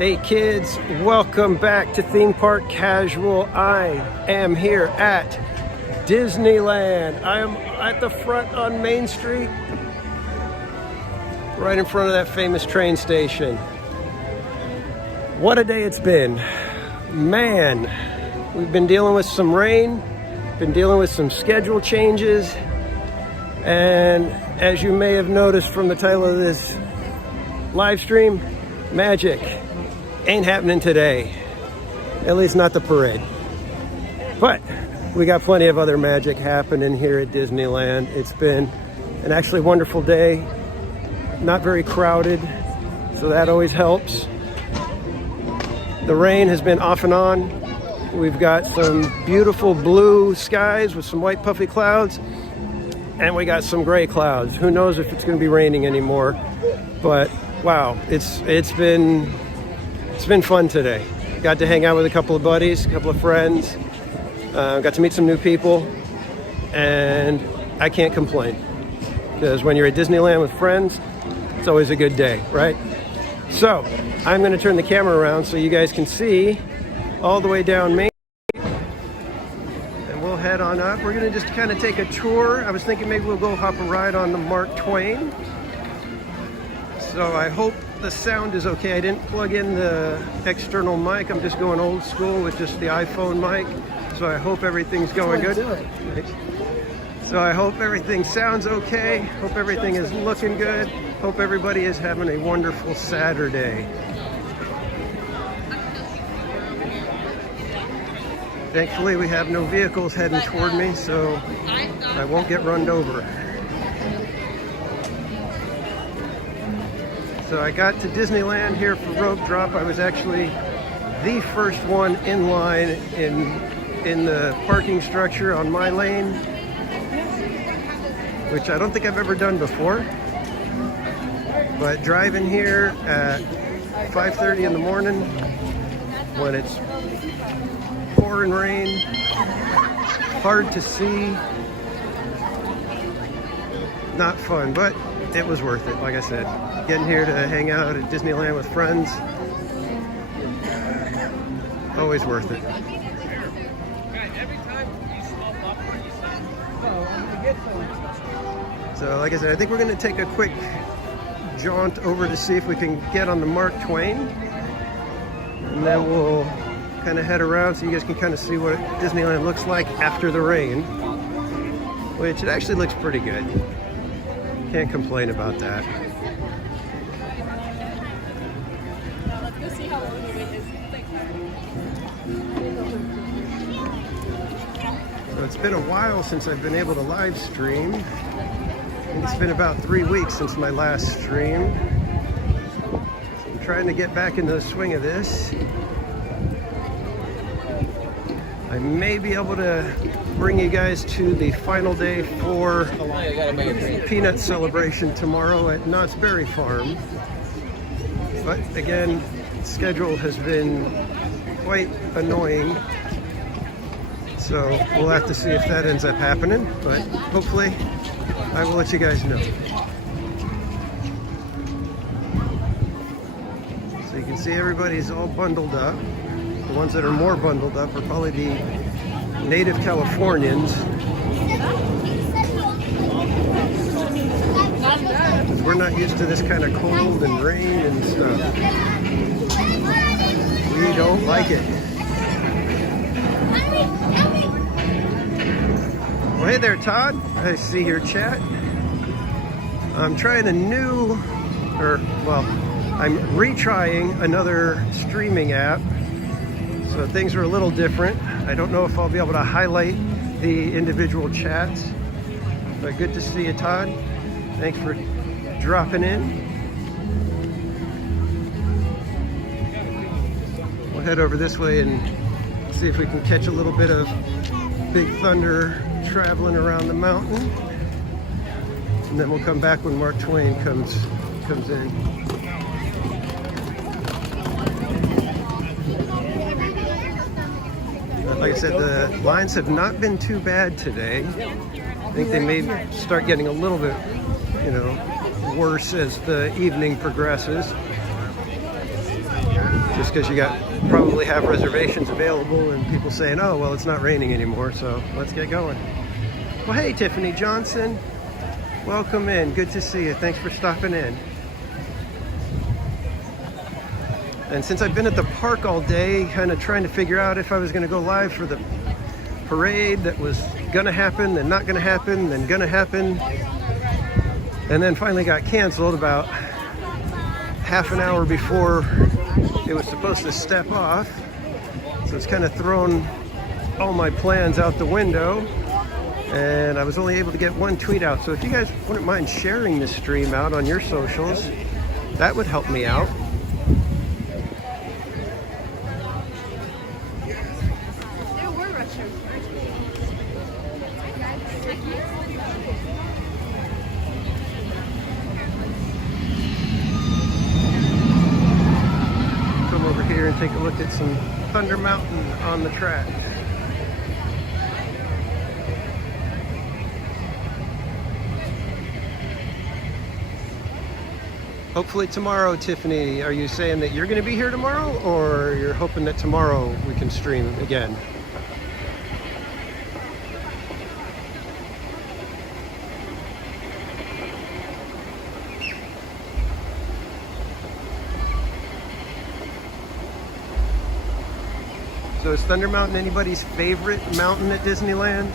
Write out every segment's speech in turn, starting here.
Hey kids, welcome back to Theme Park Casual. I am here at Disneyland. I am at the front on Main Street, right in front of that famous train station. What a day it's been. Man, we've been dealing with some rain, been dealing with some schedule changes, and as you may have noticed from the title of this live stream, magic ain't happening today, at least not the parade. But we got plenty of other magic happening here at Disneyland. It's been an actually wonderful day, not very crowded, so that always helps. The rain has been off and on. We've got some beautiful blue skies with some white puffy clouds, and we got some gray clouds. Who knows if it's going to be raining anymore, but wow, it's been fun today. Got to hang out with a couple of buddies, a couple of friends. Got to meet some new people, and I can't complain, because when you're at Disneyland with friends, it's always a good day, right? So I'm going to turn the camera around so you guys can see all the way down Main Street, and we'll head on up. We're going to just kind of take a tour. I was thinking maybe we'll go hop a ride on the Mark Twain. So I hope the sound is okay. I didn't plug in the external mic. I'm just going old school with just the iPhone mic. So I hope everything's going good. So I hope everything sounds okay. Hope everything is looking good. Hope everybody is having a wonderful Saturday. Thankfully, we have no vehicles heading toward me, so I won't get run over. So I got to Disneyland here for rope drop. I was actually the first one in line in the parking structure on my lane, which I don't think I've ever done before. But driving here at 5:30 in the morning when it's pouring rain, hard to see, not fun, but it was worth it. Like I said, getting here to hang out at Disneyland with friends, always worth it. So like I said, I think we're going to take a quick jaunt over to see if we can get on the Mark Twain, and then we'll kind of head around so you guys can kind of see what Disneyland looks like after the rain, which it actually looks pretty good. Can't complain about that. Let's go see how long it is. So it's been a while since I've been able to live stream. It's been about 3 weeks since my last stream. So I'm trying to get back into the swing of this. I may be able to bring you guys to the final day for Peanut celebration tomorrow at Knott's Berry Farm. But again, schedule has been quite annoying, so we'll have to see if that ends up happening, but hopefully I will let you guys know. So you can see everybody's all bundled up. The ones that are more bundled up are probably the native Californians. Because we're not used to this kind of cold and rain and stuff. We don't like it. Well, hey there, Todd. I see your chat. I'm trying I'm retrying another streaming app. So things are a little different. I don't know if I'll be able to highlight the individual chats, but good to see you, Todd. Thanks for dropping in. We'll head over this way and see if we can catch a little bit of Big Thunder traveling around the mountain. And then we'll come back when Mark Twain comes in. Like I said, the lines have not been too bad today. I think they may start getting a little bit, worse as the evening progresses. just because you probably have reservations available and people saying, oh, well, it's not raining anymore, so let's get going. Well, hey, Tiffany Johnson. Welcome in. Good to see you. Thanks for stopping in. And since I've been at the park all day, kind of trying to figure out if I was going to go live for the parade that was going to happen, then not going to happen, then going to happen, and then finally got canceled about half an hour before it was supposed to step off. So it's kind of thrown all my plans out the window, and I was only able to get one tweet out. So if you guys wouldn't mind sharing this stream out on your socials, that would help me out. Come over here and take a look at some Thunder Mountain on the track. Hopefully tomorrow, Tiffany. Are you saying that you're going to be here tomorrow, or you're hoping that tomorrow we can stream again? So is Thunder Mountain anybody's favorite mountain at Disneyland?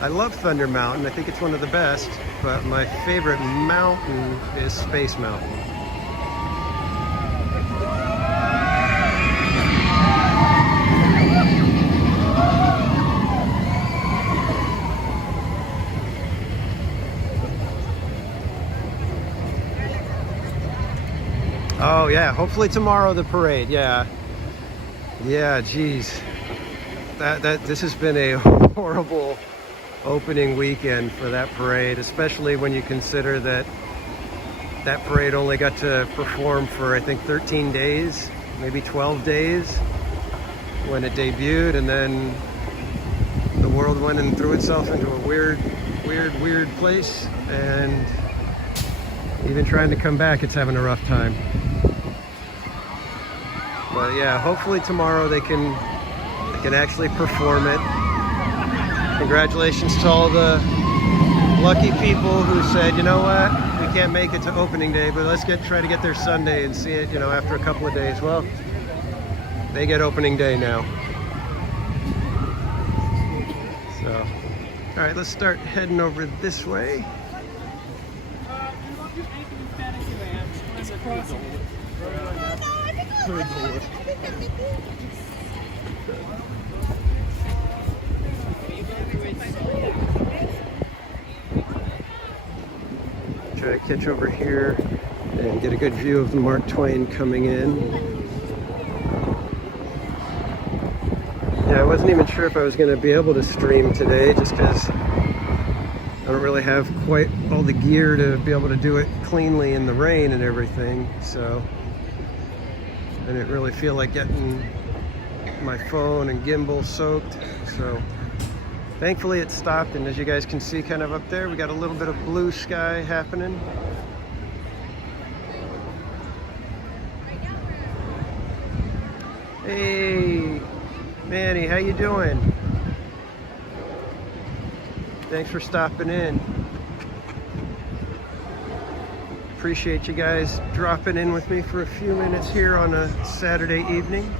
I love Thunder Mountain. I think it's one of the best, but my favorite mountain is Space Mountain. Oh yeah, hopefully tomorrow the parade, yeah. Yeah, geez. This has been a horrible opening weekend for that parade, especially when you consider that parade only got to perform for I think 13 days, maybe 12 days when it debuted, and then the world went and threw itself into a weird place, and even trying to come back, it's having a rough time. But yeah, hopefully tomorrow they can actually perform it. Congratulations to all the lucky people who said, you know what, we can't make it to opening day, but let's try to get there Sunday and see it, after a couple of days. Well, they get opening day now. So, all right, let's start heading over this way. Try to catch over here and get a good view of the Mark Twain coming in. Yeah, I wasn't even sure if I was going to be able to stream today, just because I don't really have quite all the gear to be able to do it cleanly in the rain and everything. So I didn't really feel like getting my phone and gimbal soaked. So thankfully it stopped, and as you guys can see kind of up there, we got a little bit of blue sky happening. Hey, Manny, how you doing? Thanks for stopping in. Appreciate you guys dropping in with me for a few minutes here on a Saturday evening.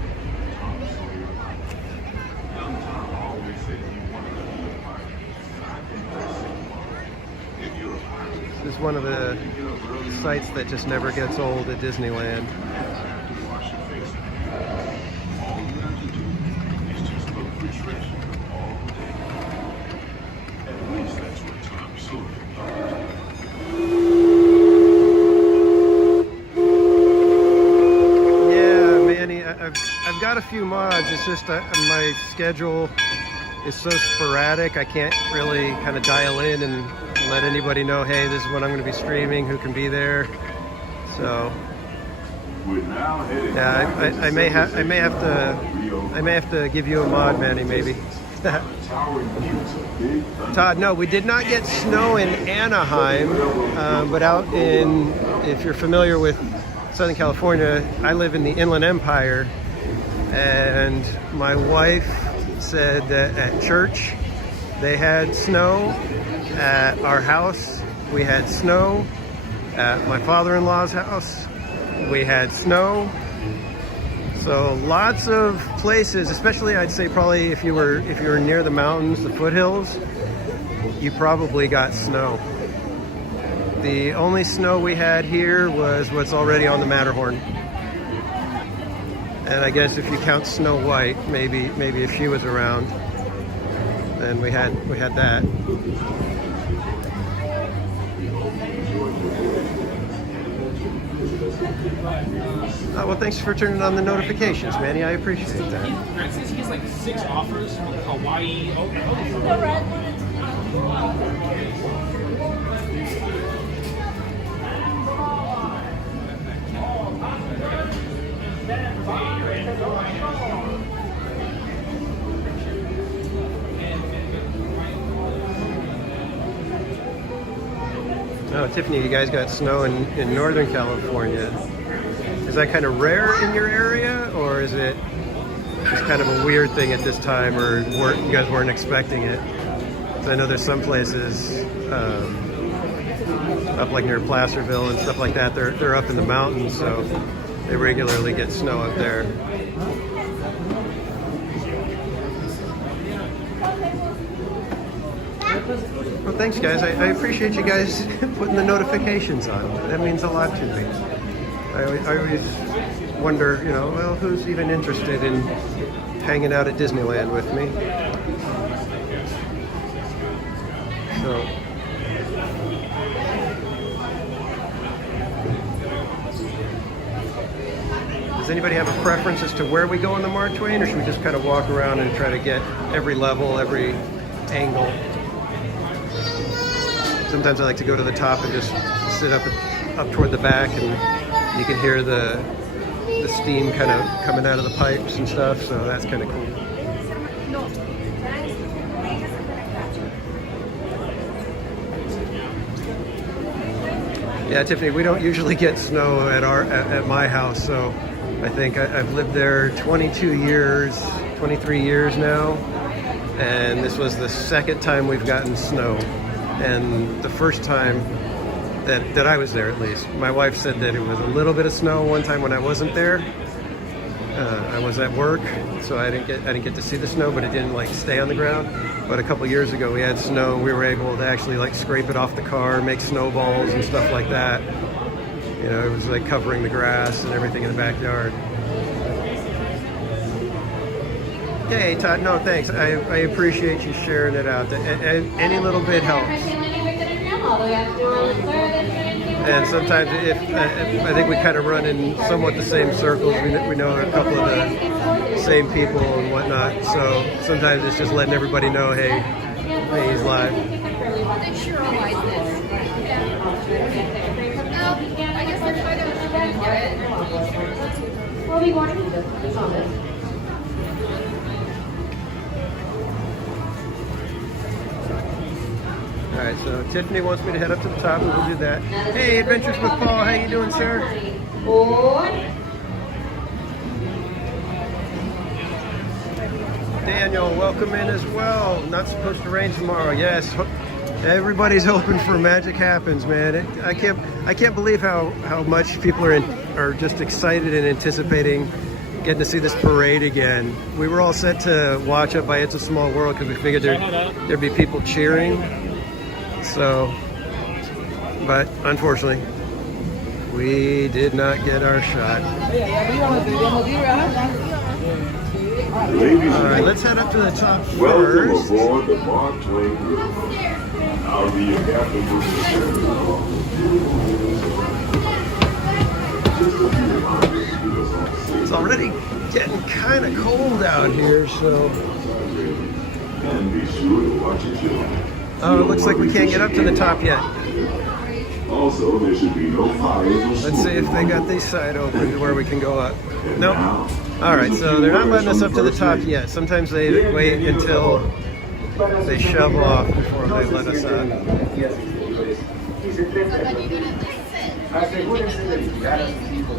This is one of the sites that just never gets old at Disneyland. I've got a few mods. It's just my schedule is so sporadic. I can't really kind of dial in and let anybody know, hey, this is when I'm going to be streaming, who can be there. So yeah, I may have to give you a mod, Manny, maybe. Todd, no, we did not get snow in Anaheim, but out in, if you're familiar with Southern California. I live in the Inland Empire, and my wife said that at church they had snow. At our house, we had snow. At my father-in-law's house, we had snow. So lots of places, especially I'd say probably if you were near the mountains, the foothills, you probably got snow. The only snow we had here was what's already on the Matterhorn. And I guess if you count Snow White, maybe if she was around, then we had that. Well, thanks for turning on the notifications, Manny. I appreciate that. Grant says he has like 6 offers from Hawaii. Oh, Tiffany, you guys got snow in Northern California. Is that kind of rare in your area, or is it just kind of a weird thing at this time, or you guys weren't expecting it? 'Cause I know there's some places up like near Placerville and stuff like that. They're up in the mountains, so they regularly get snow up there. Well, thanks, guys. I appreciate you guys putting the notifications on. That means a lot to me. I always wonder, well, who's even interested in hanging out at Disneyland with me? So, does anybody have a preference as to where we go on the Mark Twain, or should we just kind of walk around and try to get every level, every angle? Sometimes I like to go to the top and just sit up toward the back, and you can hear the steam kind of coming out of the pipes and stuff, so that's kind of cool. Yeah, Tiffany, we don't usually get snow at my house, so I think I've lived there 22 years, 23 years now, and this was the second time we've gotten snow. And the first time that I was there, at least, my wife said that it was a little bit of snow one time when I wasn't there. I was at work, so I didn't get to see the snow, but it didn't like stay on the ground. But a couple years ago, we had snow. We were able to actually like scrape it off the car, make snowballs and stuff like that. It was like covering the grass and everything in the backyard. Hey, Todd, no, thanks. I appreciate you sharing it out. Any little bit helps. And sometimes I think we kind of run in somewhat the same circles. We know a couple of the same people and whatnot. So sometimes it's just letting everybody know, hey, he's live. They sure are like this. I guess they're trying to. All right, so Tiffany wants me to head up to the top, and we'll do that. Hey, Adventures with Paul, how you doing, sir? Daniel, welcome in as well. Not supposed to rain tomorrow. Yes, everybody's hoping for magic happens, man. I can't believe how much people are just excited and anticipating getting to see this parade again. We were all set to watch up by It's a Small World because we figured there'd be people cheering. So, but unfortunately, we did not get our shot. All right, let's head up to the top first. Welcome aboard the Mark Twain River. I'll be your captain for It's already getting kind of cold out here, so. And be sure to watch your children. Oh, it looks like we can't get up to the top yet. Also, there should be no fires. Let's see if they got this side open to where we can go up. Nope. All right, so they're not letting us up to the top yet. Sometimes they wait until they shovel off before they let us up.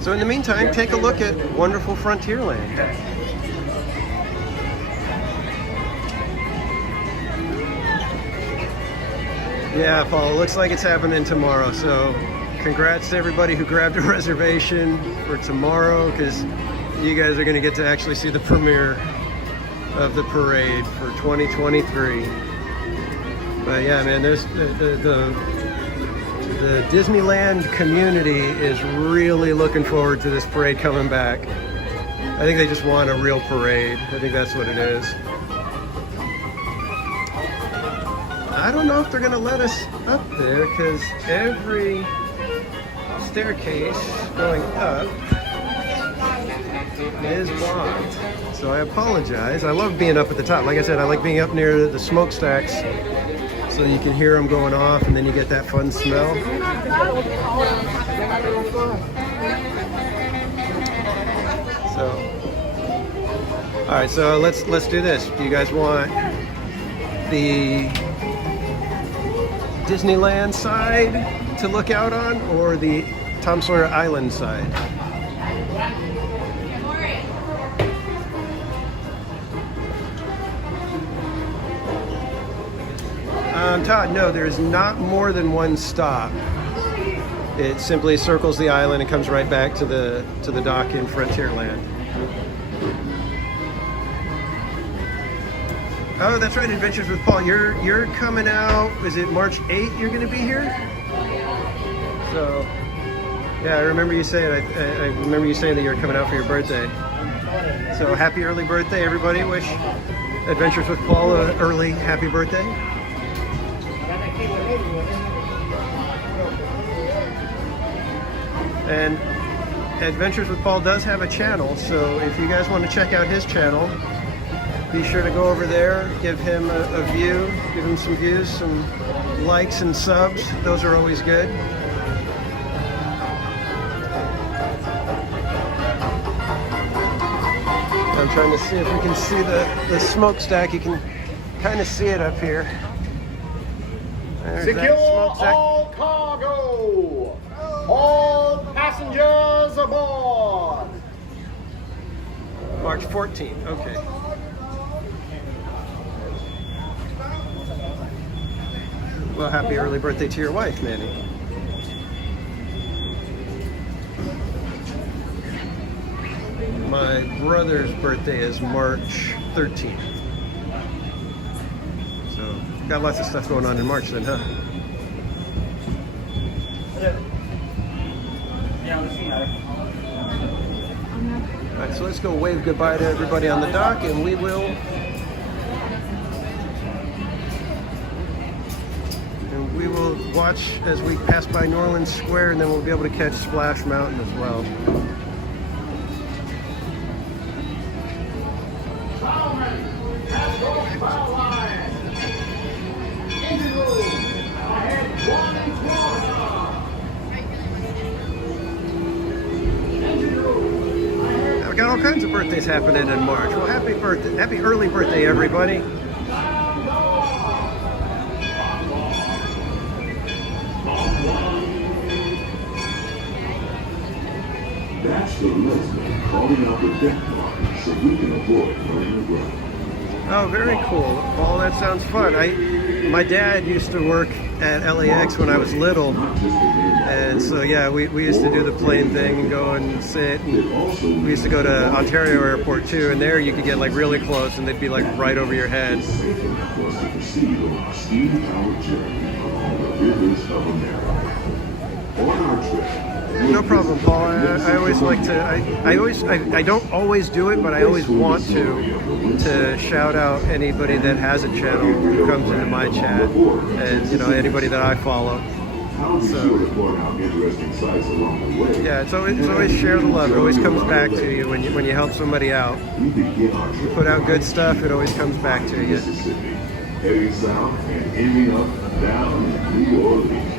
So in the meantime, take a look at wonderful Frontierland. Yeah, Paul, it looks like it's happening tomorrow. So congrats to everybody who grabbed a reservation for tomorrow, because you guys are going to get to actually see the premiere of the parade for 2023. But yeah, man, there's the Disneyland community is really looking forward to this parade coming back. I think they just want a real parade. I think that's what it is. I don't know if they're gonna let us up there, because every staircase going up is blocked. So I apologize. I love being up at the top. Like I said, I like being up near the smokestacks so you can hear them going off, and then you get that fun smell. So, all right. So let's do this. Do you guys want the Disneyland side to look out on, or the Tom Sawyer Island side? Todd, no, there's not more than one stop. It simply circles the island and comes right back to the dock in Frontierland. Oh, that's right, Adventures with Paul. You're coming out, is it March 8th you're going to be here? So, yeah, I remember you saying, I remember you saying that you were coming out for your birthday. So happy early birthday, everybody. Wish Adventures with Paul an early happy birthday. And Adventures with Paul does have a channel, so if you guys want to check out his channel, be sure to go over there, give him a view, give him some views, some likes and subs. Those are always good. I'm trying to see if we can see the smokestack. You can kind of see it up here. There's Secure all cargo! All passengers aboard! March 14th, okay. Well, happy early birthday to your wife, Manny. My brother's birthday is March 13th. So, got lots of stuff going on in March then, huh? Alright, so let's go wave goodbye to everybody on the dock, and we will watch as we pass by New Orleans Square, and then we'll be able to catch Splash Mountain as well. I've got all kinds of birthdays happening in March. Well, happy birthday, happy early birthday, everybody. That's the listener calling out the deck markers so we can avoid running aground. Oh, very cool. Oh, that sounds fun. My dad used to work at LAX when I was little, and so yeah, we used to do the plane thing and go and sit. And we used to go to Ontario Airport too, and there you could get like really close, and they'd be like right over your head. No problem, Paul. I always like to. I don't always do it, but I always want to shout out anybody that has a channel who comes into my chat, and anybody that I follow. So yeah, it's always share the love. It always comes back to you when you help somebody out. You put out good stuff, it always comes back to you. Heading south and ending up down in New Orleans.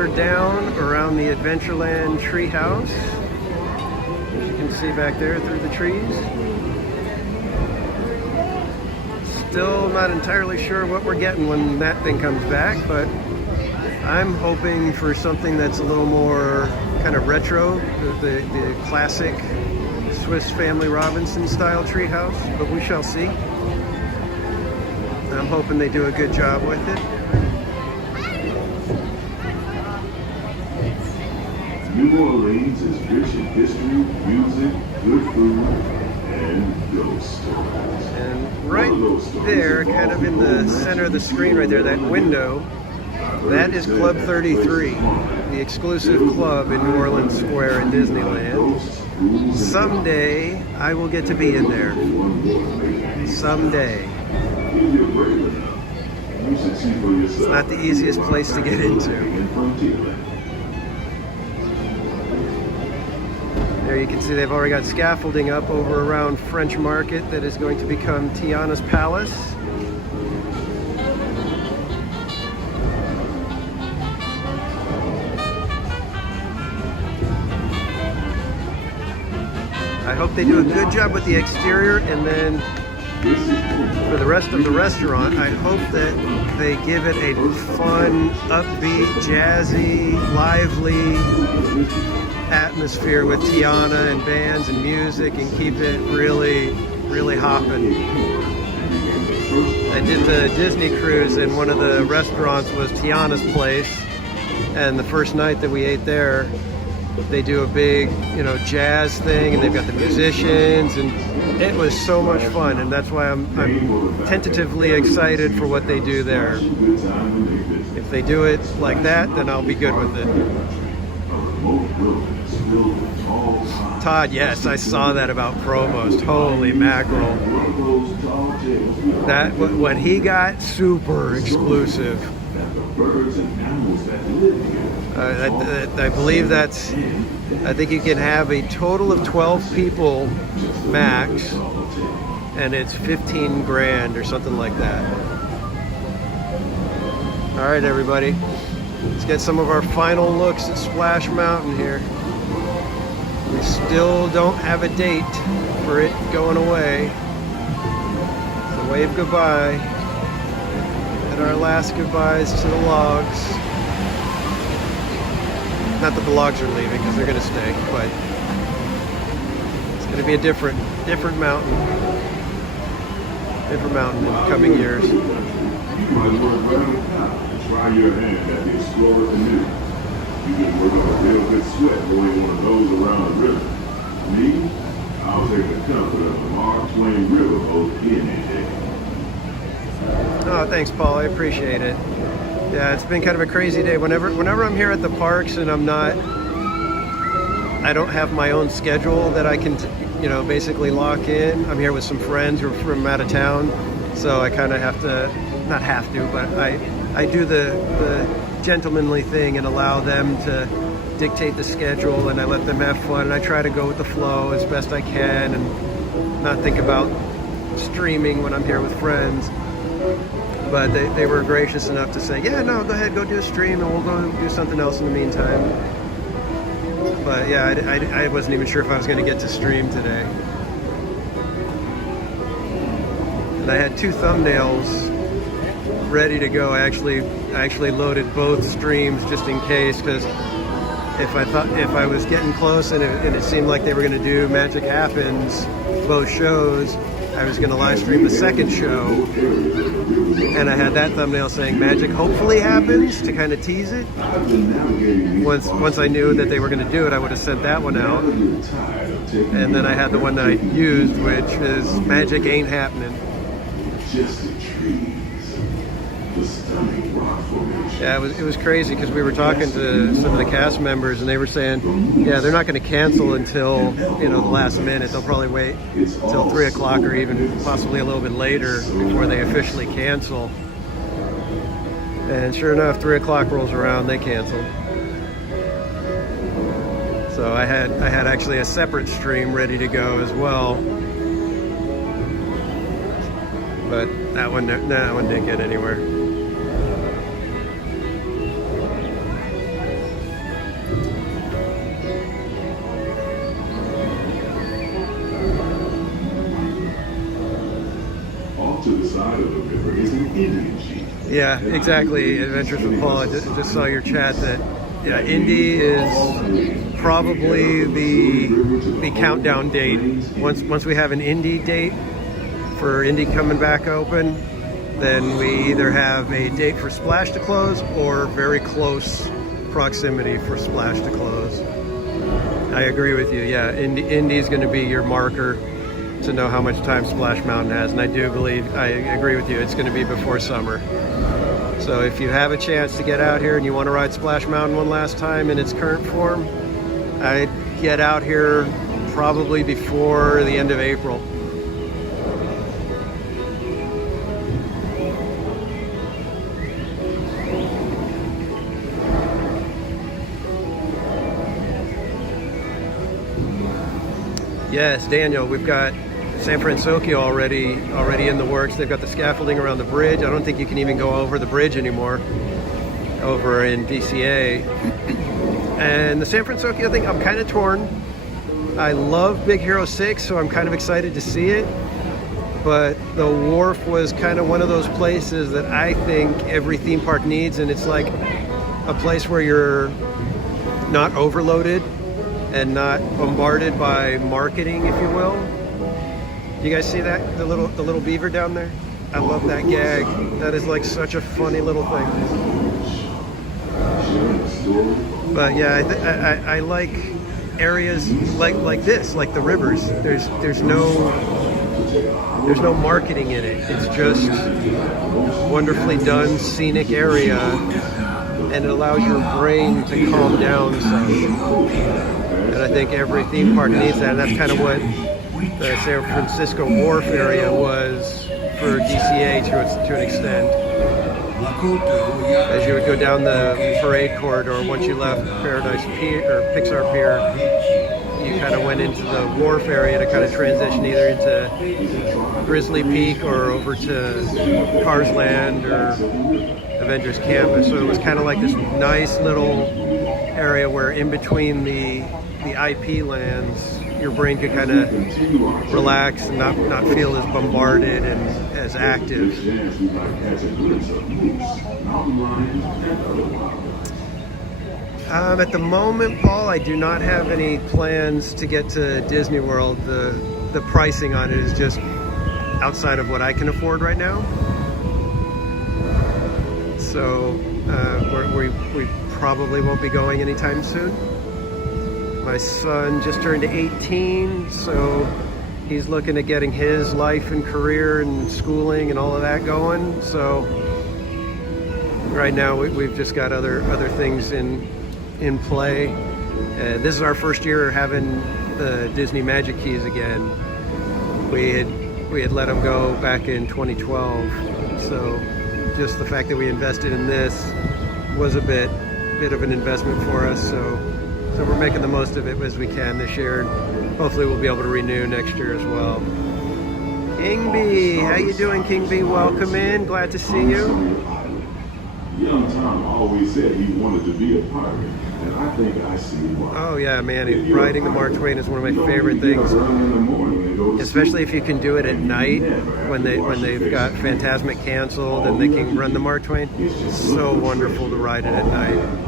are down around the Adventureland treehouse. As you can see back there through the trees. Still not entirely sure what we're getting when that thing comes back, but I'm hoping for something that's a little more kind of retro, the classic Swiss Family Robinson style treehouse, but we shall see. I'm hoping they do a good job with it. New Orleans is rich in history, music, good food, and ghost stories. And right there, kind of in the center of the screen right there, that window, that is Club 33, the exclusive club in New Orleans Square in Disneyland. Someday, I will get to be in there. Someday. It's not the easiest place to get into. There you can see they've already got scaffolding up over around French Market that is going to become Tiana's Palace. I hope they do a good job with the exterior, and then for the rest of the restaurant, I hope that they give it a fun, upbeat, jazzy, lively atmosphere with Tiana and bands and music, and keep it really, really hopping. I did the Disney cruise, and one of the restaurants was Tiana's place, and the first night that we ate there, they do a big, jazz thing, and they've got the musicians, and it was so much fun, and that's why I'm tentatively excited for what they do there. If they do it like that, then I'll be good with it. Todd, yes, I saw that about Provost. Holy mackerel. That, what he got, super exclusive. I believe that's, I think you can have a total of 12 people max, and it's 15 grand or something like that. All right, everybody, let's get some of our final looks at Splash Mountain here. We still don't have a date for it going away. So wave goodbye. And our last goodbyes to the logs. Not that the logs are leaving, because they're going to stay, but it's going to be a different mountain. Different mountain in the coming years. You might work around the top and try your hand at the Explorer Canoe. You can work on a real good sweat going one of those around the river. Me, I'll take the comfort of the Mark Twain River boat any day. Oh, thanks, Paul. I appreciate it. Yeah, it's been kind of a crazy day. Whenever I'm here at the parks and I don't have my own schedule that I can, basically lock in. I'm here with some friends who are from out of town, so I kind of have to, not have to, but I do the gentlemanly thing and allow them to dictate the schedule, and I let them have fun, and I try to go with the flow as best I can and not think about streaming when I'm here with friends. But they were gracious enough to say, yeah, no, go ahead, go do a stream, and we'll go do something else in the meantime. But yeah, I wasn't even sure if I was going to get to stream today. And I had 2 thumbnails ready to go. I actually loaded both streams just in case, because if I was getting close and it seemed like they were going to do Magic Happens, both shows, I was going to live stream the second show, and I had that thumbnail saying Magic hopefully happens to kind of tease it. Once I knew that they were going to do it, I would have sent that one out. And then I had the one that I used, which is Magic ain't happening. Yeah, it was crazy, because we were talking to some of the cast members, and they were saying, yeah, they're not going to cancel until, the last minute. They'll probably wait until 3 o'clock or even possibly a little bit later before they officially cancel. And sure enough, 3 o'clock rolls around, they canceled. So I had actually a separate stream ready to go as well. But that one didn't get anywhere. side of the river is an Indian chief. Yeah, exactly. Adventures with Paul. I just saw your chat that yeah, Indy is probably the countdown date. Once we have an Indy date for Indy coming back open, then we either have a date for Splash to close or very close proximity for Splash to close. I agree with you. Yeah, Indy is going to be your marker to know how much time Splash Mountain has, and I agree with you. It's going to be before summer. So if you have a chance to get out here and you want to ride Splash Mountain one last time in its current form, I'd get out here probably before the end of April. Yes, Daniel, we've got San Francisco already in the works. They've got the scaffolding around the bridge. I don't think you can even go over the bridge anymore over in DCA. And the San Francisco thing, I'm kind of torn. I love Big Hero 6, so I'm kind of excited to see it. But the wharf was kind of one of those places that I think every theme park needs, and it's like a place where you're not overloaded and not bombarded by marketing, if you will. You guys see that? The little beaver down there? I love that gag. That is like such a funny little thing. But yeah, I like areas like this, like the rivers. There's no marketing in it. It's just wonderfully done scenic area, and it allows your brain to calm down some. And I think every theme park needs that, and that's kind of what the San Francisco Wharf area was for DCA to an extent. As you would go down the parade corridor, once you left Paradise Pier or Pixar Pier, you kind of went into the wharf area to kind of transition either into Grizzly Peak or over to Cars Land or Avengers Campus. So it was kind of like this nice little area where in between the IP lands, your brain could kind of relax and not feel as bombarded and as active. At the moment, Paul, I do not have any plans to get to Disney World. The pricing on it is just outside of what I can afford right now. So we probably won't be going anytime soon. My son just turned 18, so he's looking at getting his life and career and schooling and all of that going. So right now we've just got other things in play. This is our first year having the Disney Magic Keys again. We had let them go back in 2012, so just the fact that we invested in this was a bit of an investment for us. So we're making the most of it as we can this year. Hopefully we'll be able to renew next year as well. King B, how you doing, King B? Welcome in. Glad to see you. Young Tom always said he wanted to be a pirate, and I think I see why. Oh yeah, man, riding the Mark Twain is one of my favorite things. Especially if you can do it at night when they've got Fantasmic canceled and they can run the Mark Twain. It's so wonderful to ride it at night.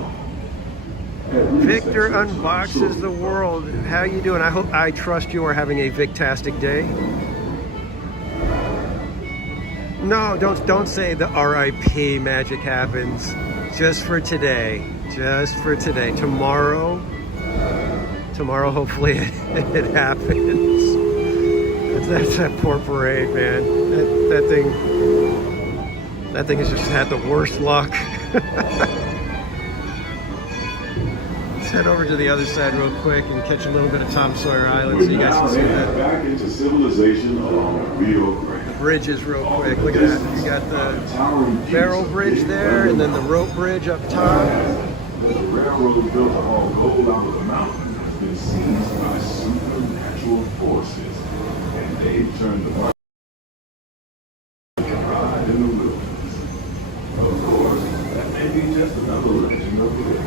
Victor unboxes the world. How you doing? I trust you are having a Victastic day. No, don't say the RIP magic happens. Just for today. Just for today. Tomorrow, hopefully it happens. That's that poor parade, man. That thing has just had the worst luck. Let's head over to the other side real quick and catch a little bit of Tom Sawyer Island so you guys can see that. Back into civilization along the Rio Grande. The bridges real quick. Look at that. You got the barrel bridge there and then the rope bridge up top. The railroad built to haul gold out of the mountain has been seized by supernatural forces, and they've turned the market ride in the wilderness. Of course, that may be just another legend of the river.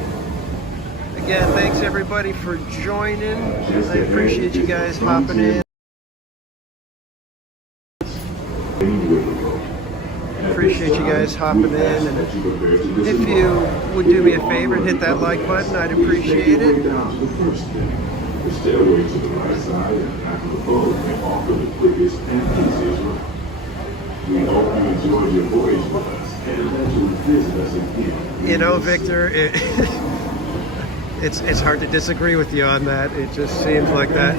Again, thanks everybody for joining. I appreciate you guys hopping in. guys hopping in. And if you would do me a favor and hit that like button, I'd appreciate it. The stairway to the right side and after the boat may offer the quickest and easiest route. We hope you enjoyed your voyage with us and that you would visit us again. You know, Victor, it's hard to disagree with you on that. It just seems like that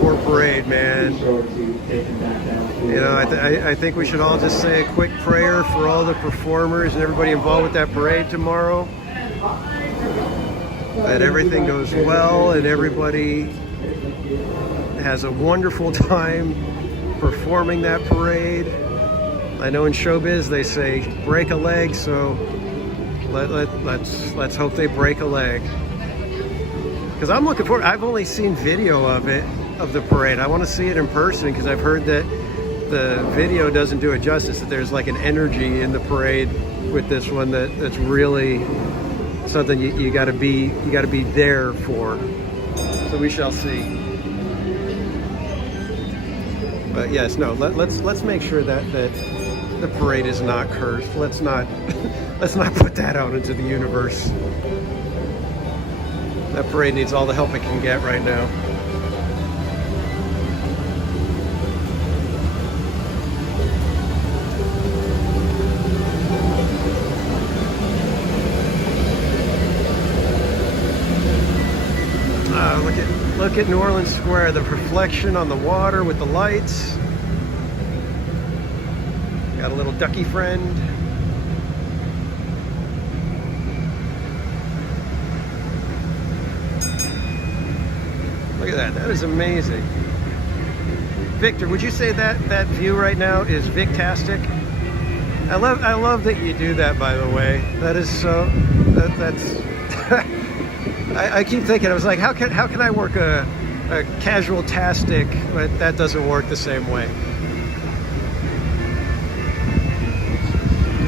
poor parade, man. You know, I think we should all just say a quick prayer for all the performers and everybody involved with that parade tomorrow. That everything goes well and everybody has a wonderful time performing that parade. I know in showbiz they say break a leg, so let's hope they break a leg. Because I'm looking forward. I've only seen video of it, of the parade. I want to see it in person because I've heard that the video doesn't do it justice. That there's like an energy in the parade with this one that's really something you got to be there for. So we shall see. But yes, no. Let's make sure that the parade is not cursed. Let's not put that out into the universe. That parade needs all the help it can get right now. Look at New Orleans Square, the reflection on the water with the lights. Got a little ducky friend. Look at that, that is amazing. Victor, would you say that view right now is Victastic? I love that you do that, by the way. That is so, that's, I keep thinking, I was like, how can I work a casual-tastic, but that doesn't work the same way.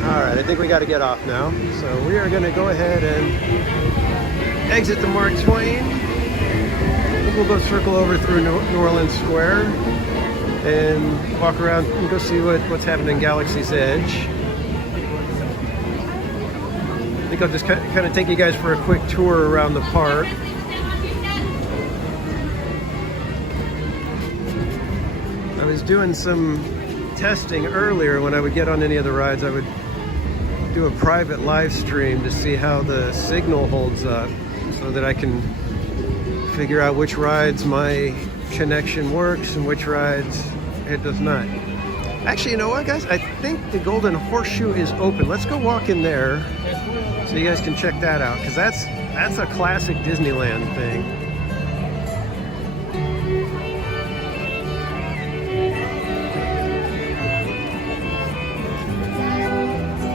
All right, I think we got to get off now. So we are going to go ahead and exit the Mark Twain. We'll go circle over through New Orleans Square and walk around and go see what's happening in Galaxy's Edge. I think I'll just kind of take you guys for a quick tour around the park. I was doing some testing earlier. When I would get on any of the rides, I would do a private live stream to see how the signal holds up so that I can figure out which rides my connection works and which rides it does not. Actually, you know what, guys? I think the Golden Horseshoe is open. Let's go walk in there so you guys can check that out, because that's a classic Disneyland thing.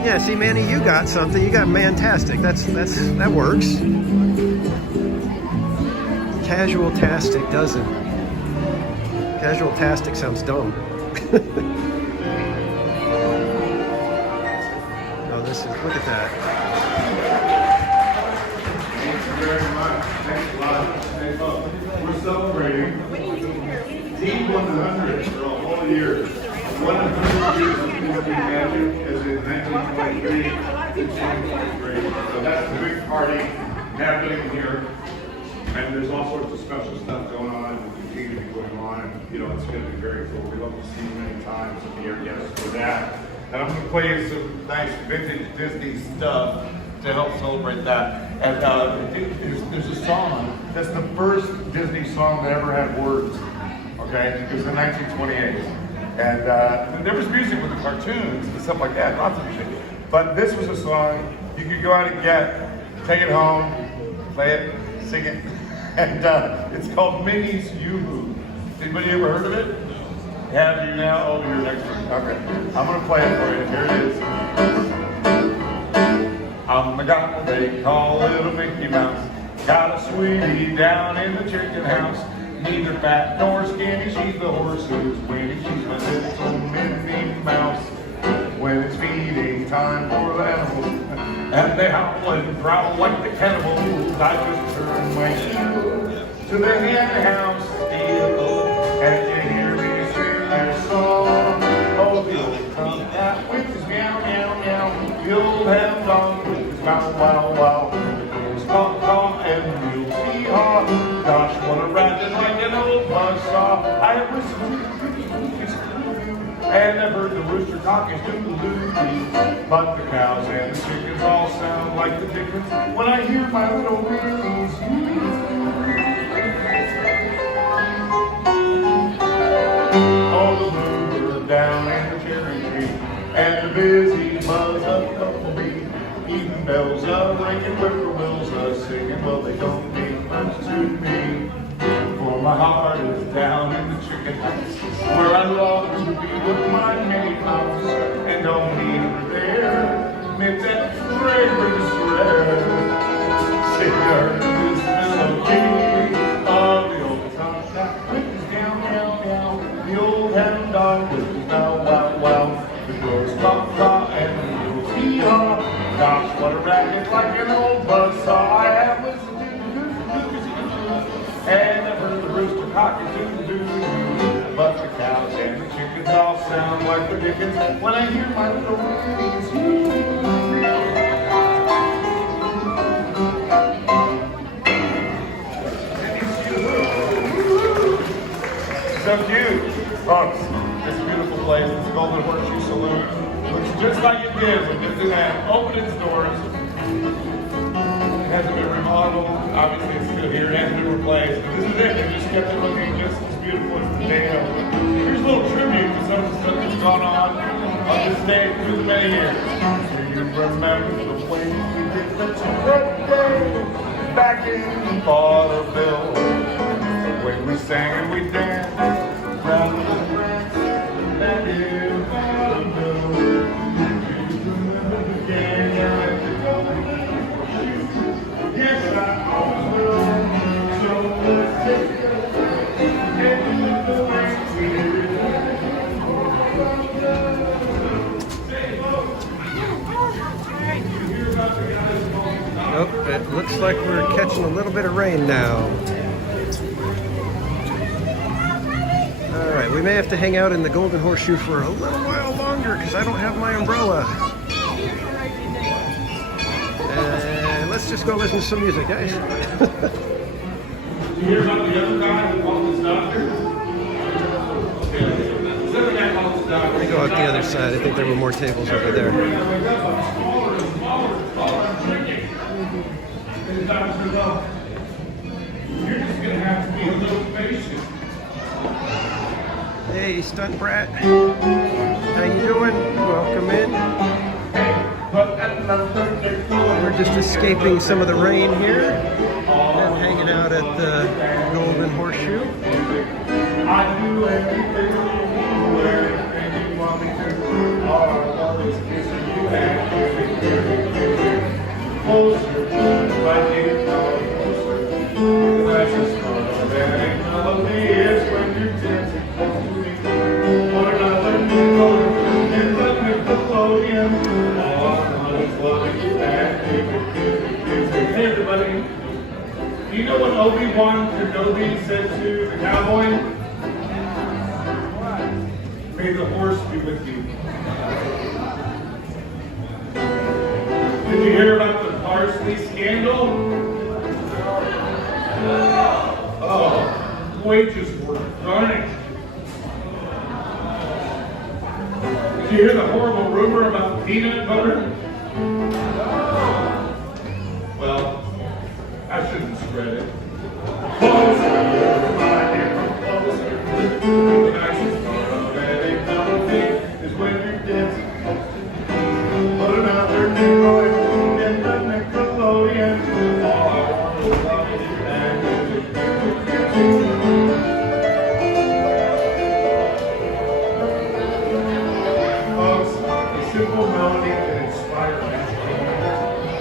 Yeah, see, Manny, you got something. You got Mantastic. That works. Casual-tastic doesn't. Casual-tastic sounds dumb. Oh, this is, look at that. Thank you very much. Thanks a lot. Hey, folks, we're celebrating D100 for a whole year. 100 years of Disney magic as in 1923 to 2023. So that's the big party happening here. And there's all sorts of special stuff going on and will continue to be going on. And, you know, it's going to be very cool. We love to see you many times and be your guests for that. And I'm going to play you some nice vintage Disney stuff to help celebrate that. And there's a song that's the first Disney song that ever had words. Okay, it was in 1928. And there was music with the cartoons and stuff like that, lots of music. But this was a song you could go out and get, take it home, play it, sing it. And it's called Minnie's Yoo-Hoo. Anybody ever heard of it? Have you now? Oh, you're next one. Okay. I'm going to play it for you. Here it is. I'm the guy they call Little Mickey Mouse. Got a sweetie down in the chicken house. Neither fat nor skinny, she's the horse who's winning. She's my little Minnie Mouse. When it's feeding time for the animals, and they howl and growl like the cannibals, I just turn my ear to the hen house steeple, and you hear me sing their song. Oh, the old tomcat with his meow bow, wow, wow. The girls caw, caw, and the mules hee-haw. Gosh, what a ride, just like an old buzzsaw. I whistled, and I've heard the rooster talking doodle-doo-doo. But the cows and the chickens all sound like the dickens when I hear my little Willie's. Oh, the bluebird down in the cherry tree, and the busy buzz of bumblebee, even bells are ringing, whippoorwills are singing. Well, they don't mean much to me, for my heart is down in the chicken house, where I love to be with my Minnie Mouse, and only over there, amid that fragrance rare, singer this melody of the old top hat whippers down, down, down, the old hound dog whippers bow, wow, wow, the doors claw, claw, and the mules hee-haw. Gosh, what a racket, like an old buzzsaw. I have listened to and I've heard the rooster cock and doodle-doo. But the cows and the chickens all sound like the dickens when I hear my little Willie's. So cute. Folks, this beautiful place, it's the Golden Horseshoe Saloon. Looks just like it did when Disneyland opened its doors. It hasn't been remodeled. Obviously, it's still here. It hasn't been replaced. But this is it. They just kept it looking just as beautiful as the day of. Here's a little tribute to some of the stuff that's gone on this day through the many years. Do you remember the way we did that day back in vaudeville? The way we sang and we danced round the grass back in vaudeville. Do you remember the gang and the golden shoes? Yes, I always will. So let's take it and do the way we did it. Nope, it looks like we're catching a little bit of rain now. All right, we may have to hang out in the Golden Horseshoe for a little while longer because I don't have my umbrella. And let's just go listen to some music, guys. Did you hear about the other guy who called his doctor? This other guy called his doctor. Let me go out the other side. I think there were more tables over there. And the doctor said, well, you're just going to have to be a little patient. Hey, stunt brat. How you doing? Welcome in. We're just escaping some of the rain here and hanging out at the Golden Horseshoe. I do everything you want me to. All I want is kissing you and closer, like you know closer. That's a song that ain't melody is when you're dancing close to me. Or another Nicole in the Nickelodeon. All I want is loving you and kissing. Hey everybody, do you know what Obi-Wan Kenobi said to the cowboy? May the horse be with you. Did you hear about the parsley scandal? Oh, wages were garnished. Did you hear the horrible rumor about peanut butter? Well, I shouldn't spread it. Closer, my dear, closer. The nicest part of any melody is when you're dancing. But another Nickel in the Nickelodeon. All I want is loving you and folks, a simple melody can inspire imagination,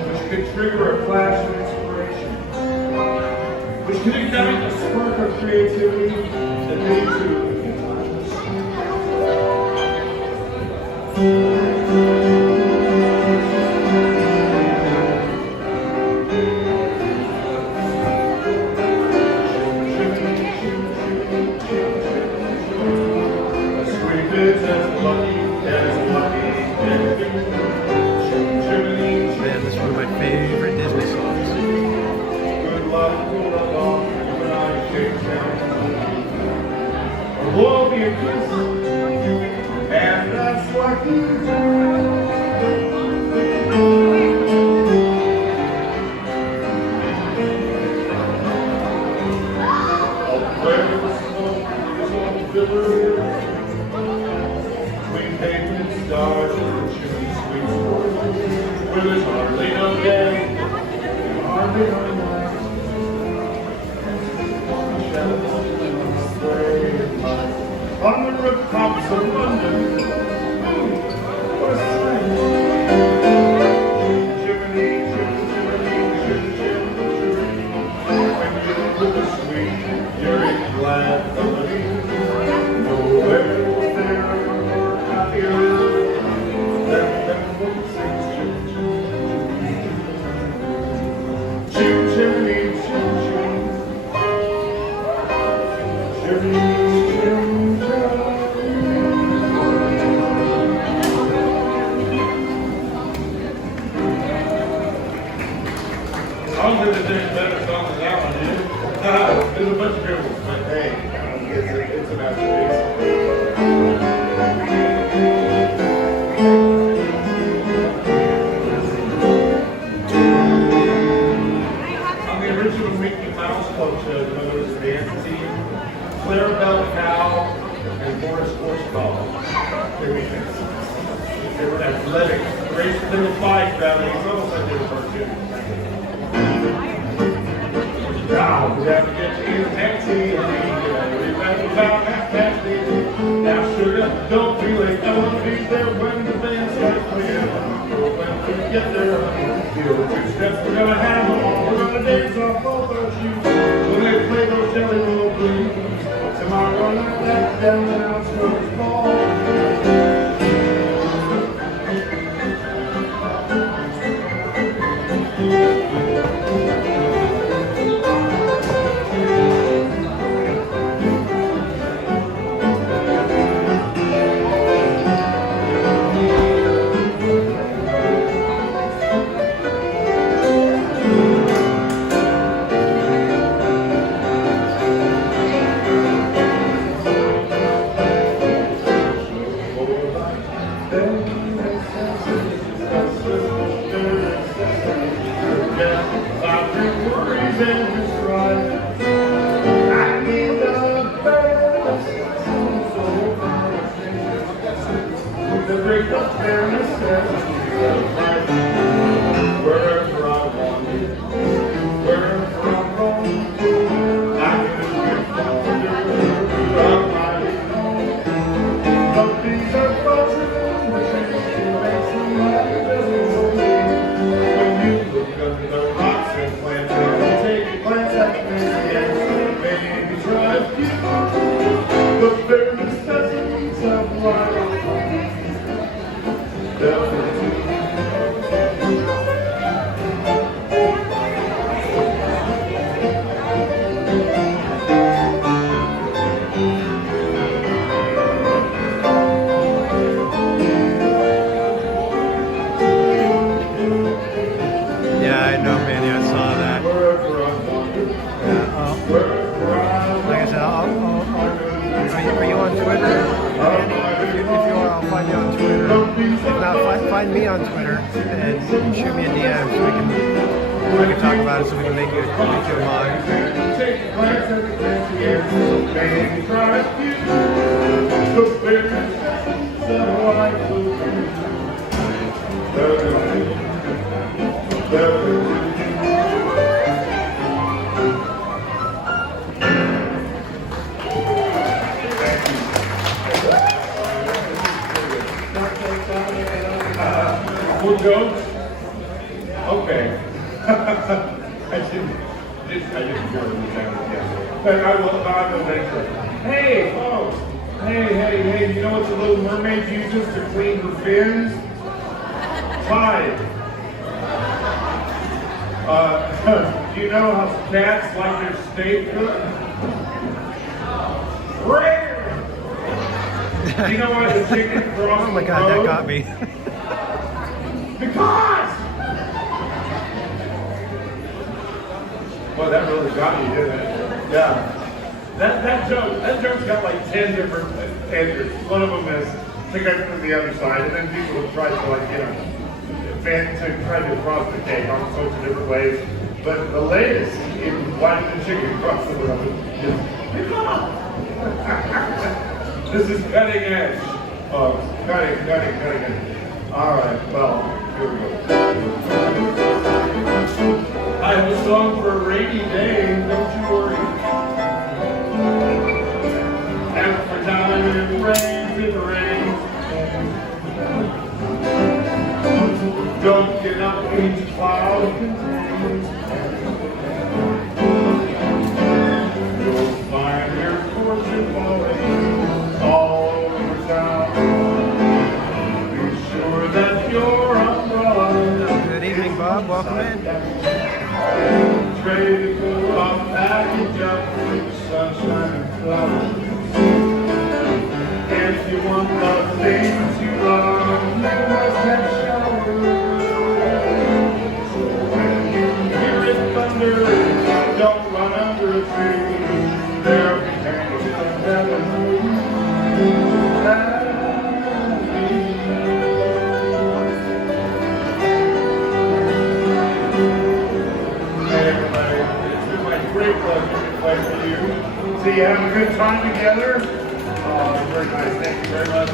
which can trigger a flash of inspiration, which can ignite a spark of creativity that leads to flip-flops of London. What a sight. Jiminy, when you look sweet, you're in glad company. Nowhere there happier than them folks sing chim, chimney, chim, chim. Chimney, chim, chim. I don't think there's any better song than that one, dude. There's a bunch of good ones, but hey, it's a masterpiece. On the original Mickey Mouse Club show, there was the dance team, Clarabelle Cow and Morris Horseball. They were athletic, raced little bike rallies, almost like they were cartoons. Now we have to get to you taxi and we found that taxi. Now sugar, don't be late. I want to be there when the band starts playing. When we get there, feel the two steps we're gonna have. We're gonna dance off both our shoes. When they play those jelly roll blues. Tomorrow night, that's down the outskirts ball. Find me on Twitter and shoot me a DM so we can talk about it, so we can make you a mug. We'll go? Okay. I didn't go to the camera yet. But I will later. Hey, folks. Hey, you know what the little mermaid uses to clean her fins? Tide. Do you know how cats like their steak cooked? Rare! Do you know why the chicken crossed Oh my God, that got me. Because! Well, that really got you, didn't it? Yeah. That joke's got like 10 different answers. One of them is to go to the other side, and then people have tried to try to cross the cake all sorts of different ways. But the latest in why did the chicken cross the road is because! This is cutting edge. Oh, cutting edge. All right, well, here we go. I have a song for a rainy day, don't you worry. And for time and rain. great pleasure for you. So you have a good time together. Very nice. Thank you very much.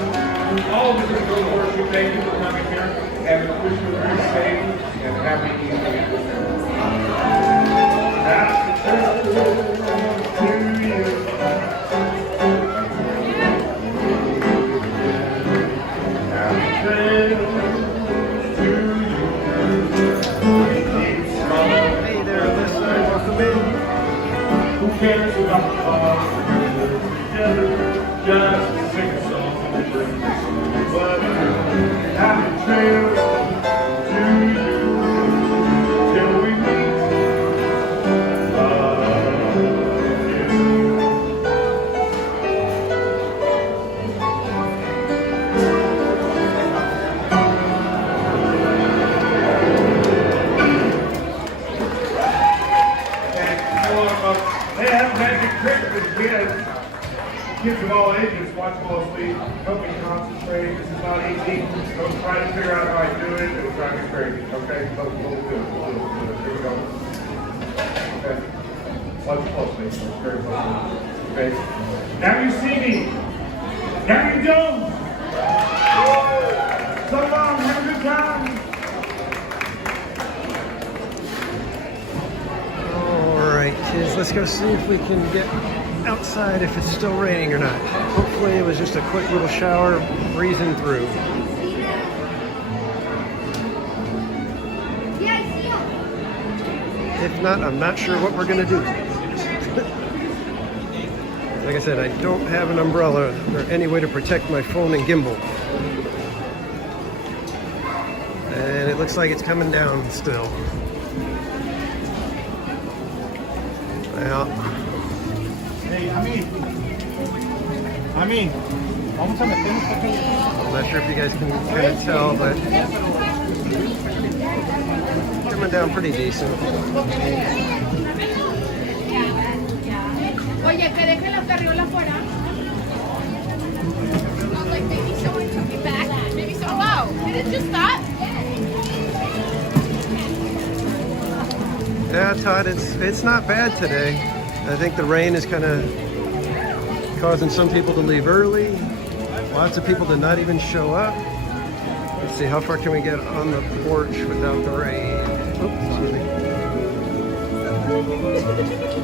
All of us at the worship, thank you for coming here, and wish you a very safe and happy evening. Happy trails to you. Happy trails to you. Hey there, listener. Welcome in. Who cares about the cause? Together, just sing a song and bring but happy trails to you till we meet They have magic tricks for kids. Kids of all ages watch closely, help me concentrate. This is not easy. Don't try to figure out how I do it. It'll drive me crazy. Okay? We'll do it. Here we go. Okay. Watch closely. Very closely. Okay. Now you see me. Now you don't. So long. Have a good time. Alright kids, let's go see if we can get outside if it's still raining or not. Hopefully it was just a quick little shower breezing through. If not, I'm not sure what we're gonna do. Like I said, I don't have an umbrella or any way to protect my phone and gimbal. And it looks like it's coming down still. Well, Hey, vamos a meternos aquí. I'm not sure if you guys can kind of tell, but coming down pretty decent. Oye, que dejen la carriola afuera. Like maybe someone took it back. Maybe so. Oh, wow. Did it just stop? Yeah, Todd, it's not bad today. I think the rain is kind of causing some people to leave early. Lots of people to not even show up. Let's see, how far can we get on the porch without the rain? Oops, excuse me.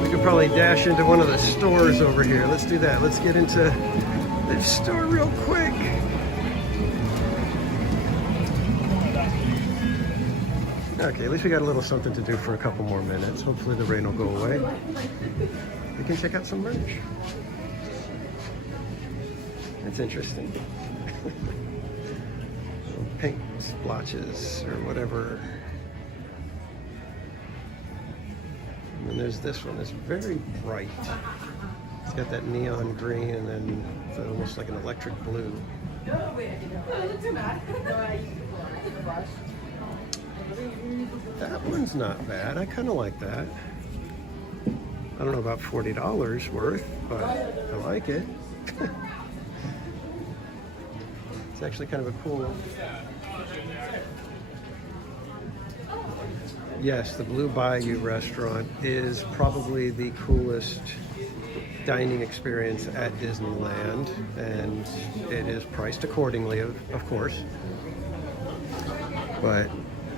We could probably dash into one of the stores over here. Let's do that. Let's get into the store real quick. Okay, at least we got a little something to do for a couple more minutes. Hopefully the rain will go away. We can check out some merch. It's interesting. Little paint splotches or whatever. And then there's this one. It's very bright. It's got that neon green and then it's almost like an electric blue. That one's not bad. I kind of like that. I don't know about $40 worth, but I like it. It's actually kind of a cool. Yes, the Blue Bayou restaurant is probably the coolest dining experience at Disneyland, and it is priced accordingly, of course. But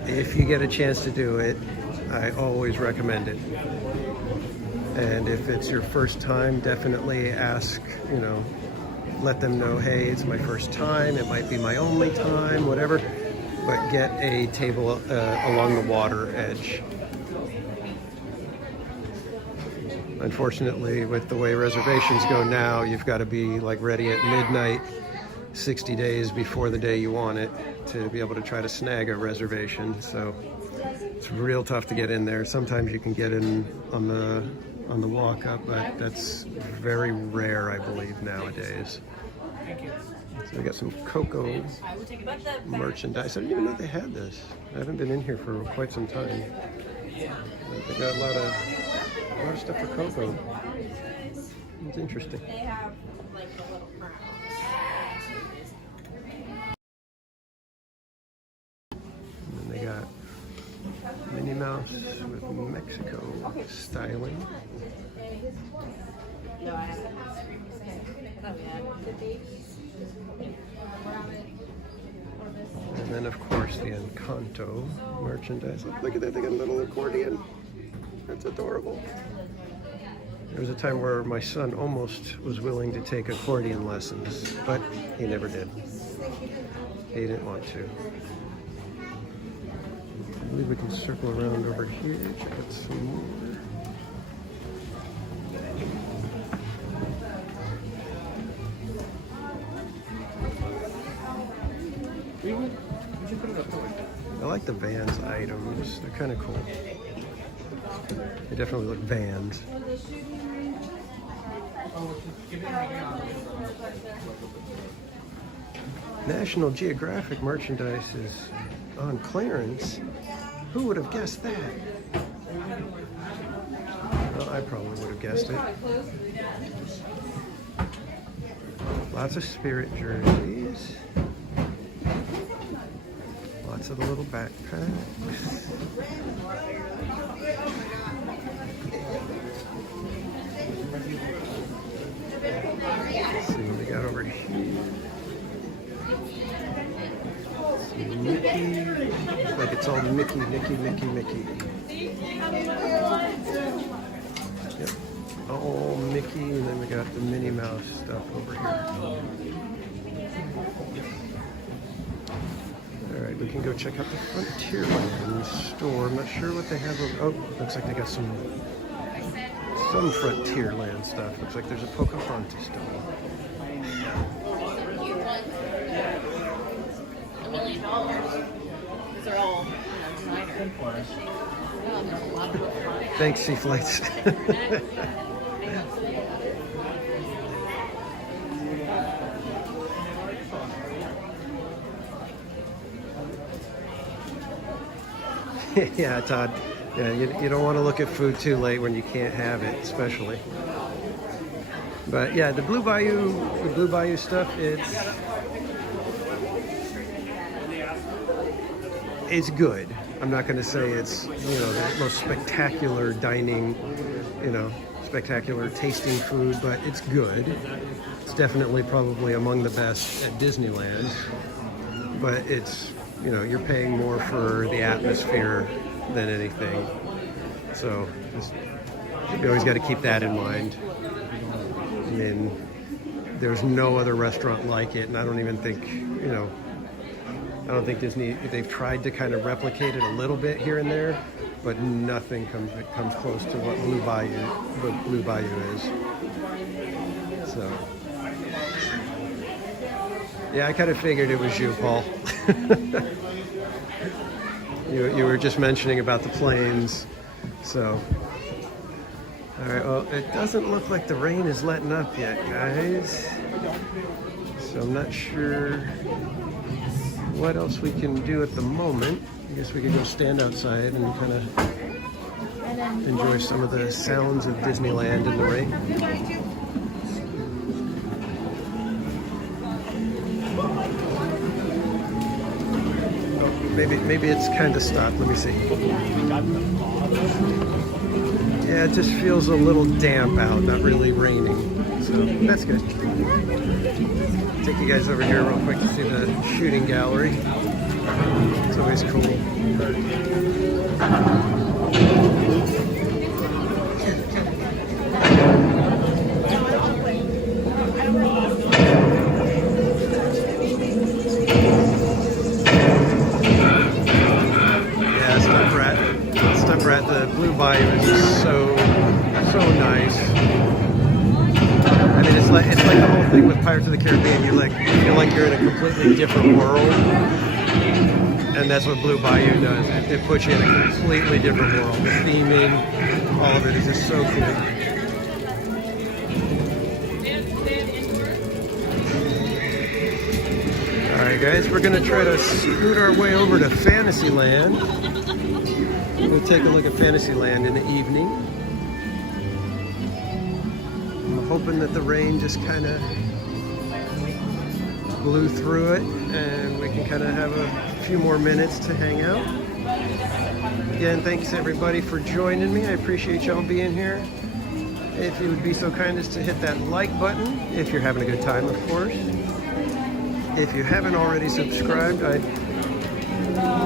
if you get a chance to do it, I always recommend it. And if it's your first time, definitely ask, let them know, hey, it's my first time, it might be my only time, whatever, but get a table along the water edge. Unfortunately, with the way reservations go now, you've got to be like ready at midnight, 60 days before the day you want it, to be able to try to snag a reservation. So it's real tough to get in there. Sometimes you can get in on the walk up, but that's very rare, I believe, nowadays. So we got some cocoa merchandise. I didn't even know they had this. I haven't been in here for quite some time. They got a lot of stuff for cocoa. It's interesting. They have like a little crown. And then they got Minnie Mouse with Mexico styling. And then, of course, the Encanto merchandise. Look at that, they got a little accordion. That's adorable. There was a time where my son almost was willing to take accordion lessons, but he never did. He didn't want to. I believe we can circle around over here, check out some more. I like the Vans items. They're kind of cool. They definitely look Vans. National Geographic merchandise is on clearance. Who would have guessed that? Well, I probably would have guessed it. Lots of Spirit jerseys. Lots of the little backpacks. Let's see what we got over here. Mickey. Looks like it's all Mickey. Yep. All Mickey, and then we got the Minnie Mouse stuff over here. Alright, we can go check out the Frontierland store. I'm not sure what they have over. Oh, looks like they got some Frontierland stuff. Looks like there's a Pocahontas store. $1 million. These are all designers. Thanks, Sea Flights. Yeah, Todd. Yeah, you don't want to look at food too late when you can't have it, especially. But yeah, the Blue Bayou stuff, it's good. I'm not going to say it's, the most spectacular dining, spectacular tasting food, but it's good. It's definitely probably among the best at Disneyland. But it's, you're paying more for the atmosphere than anything. So you always got to keep that in mind. I mean, there's no other restaurant like it, and I don't even think, I don't think Disney, they've tried to kind of replicate it a little bit here and there, but nothing comes close to what Blue Bayou is. So, yeah, I kind of figured it was you, Paul. You were just mentioning about the planes, so. All right, well, it doesn't look like the rain is letting up yet, guys. So I'm not sure what else we can do at the moment. I guess we could go stand outside and kind of enjoy some of the sounds of Disneyland in the rain. Maybe it's kind of stopped. Let me see. Yeah, it just feels a little damp out, not really raining. So that's good. Take you guys over here real quick to see the shooting gallery. It's always cool. The Blue Bayou is just so nice. I mean, it's like the whole thing with Pirates of the Caribbean. You feel like you're in a completely different world, and that's what Blue Bayou does. It puts you in a completely different world. The theming, all of it is just so cool. All right, guys, we're gonna try to scoot our way over to Fantasyland. We'll take a look at Fantasyland in the evening. I'm hoping that the rain just kind of blew through it and we can kind of have a few more minutes to hang out. again, thanks everybody for joining me. I appreciate y'all being here. If you would be so kind as to hit that like button, if you're having a good time, of course. If you haven't already subscribed, I'd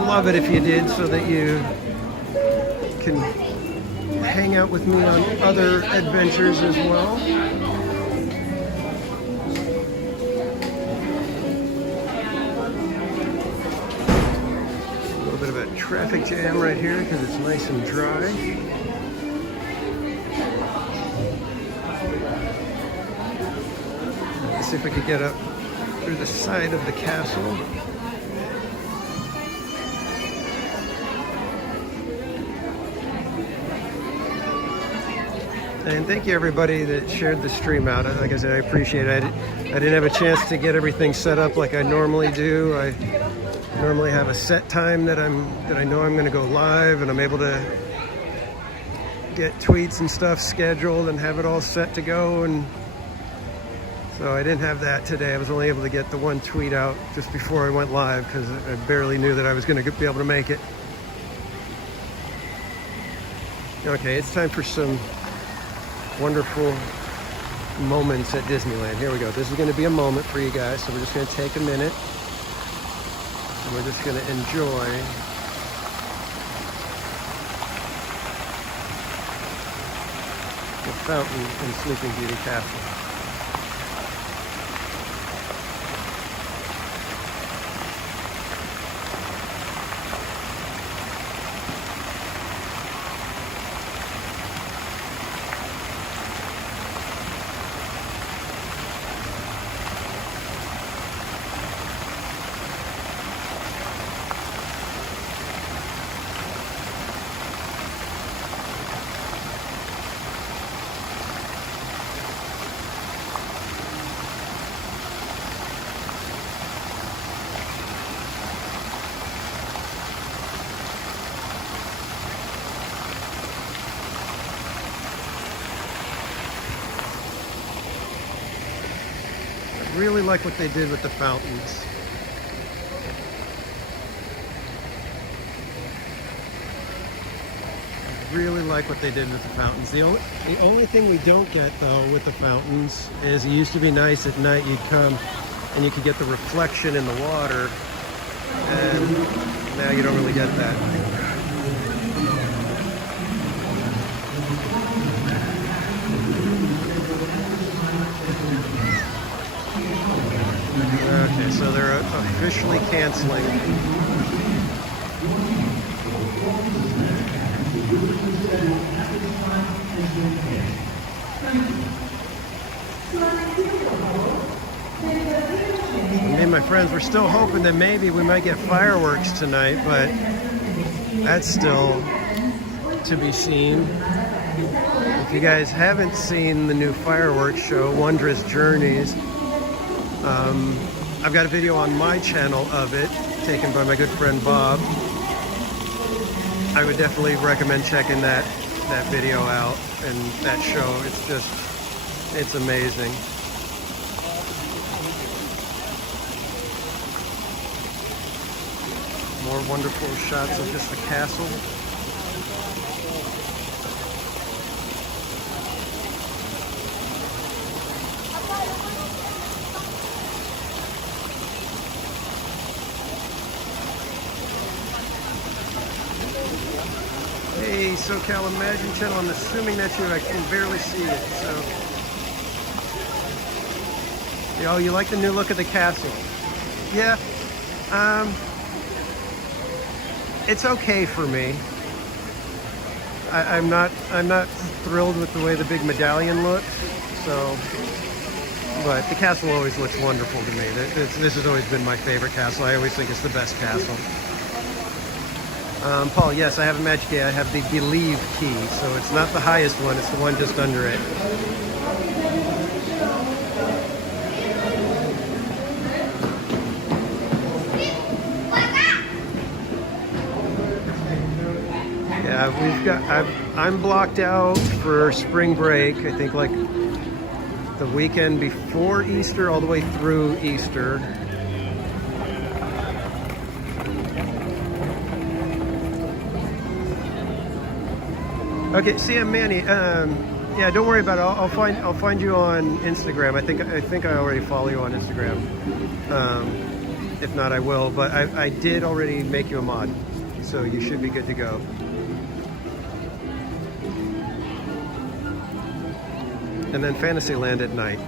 love it if you did, so that you can hang out with me on other adventures as well. A little bit of a traffic jam right here because it's nice and dry. Let's see if we could get up through the side of the castle. And thank you everybody that shared the stream out. Like I said, I appreciate it. I didn't have a chance to get everything set up like I normally do. I normally have a set time that I know I'm going to go live, and I'm able to get tweets and stuff scheduled and have it all set to go. And so I didn't have that today. I was only able to get the one tweet out just before I went live because I barely knew that I was going to be able to make it. Okay, it's time for some wonderful moments at Disneyland. Here we go. This is going to be a moment for you guys, so we're just going to take a minute and we're just going to enjoy the fountain in Sleeping Beauty Castle. Really like what they did with the fountains. Really like what they did with the fountains. The only thing we don't get though with the fountains is it used to be nice at night. You'd come and you could get the reflection in the water, and now you don't really get that. Okay, so they're officially canceling. Me and my friends were still hoping that maybe we might get fireworks tonight, but that's still to be seen. If you guys haven't seen the new fireworks show, Wondrous Journeys, I've got a video on my channel of it, taken by my good friend Bob. I would definitely recommend checking that video out and that show. It's amazing. More wonderful shots of just the castle. Hey, SoCal Imagine channel, I'm assuming that's you. I can barely see it, so. Oh, you like the new look of the castle? Yeah. It's okay for me. I'm not thrilled with the way the big medallion looks, so. But the castle always looks wonderful to me. This has always been my favorite castle. I always think it's the best castle. Paul, yes, I have a magic key. I have the Believe key, so it's not the highest one, it's the one just under it. Yeah, I'm blocked out for spring break, I think like the weekend before Easter all the way through Easter. Okay, see, Manny. Yeah, don't worry about it. I'll find you on Instagram. I think I already follow you on Instagram. If not, I will. But I did already make you a mod, so you should be good to go. And then Fantasyland at night.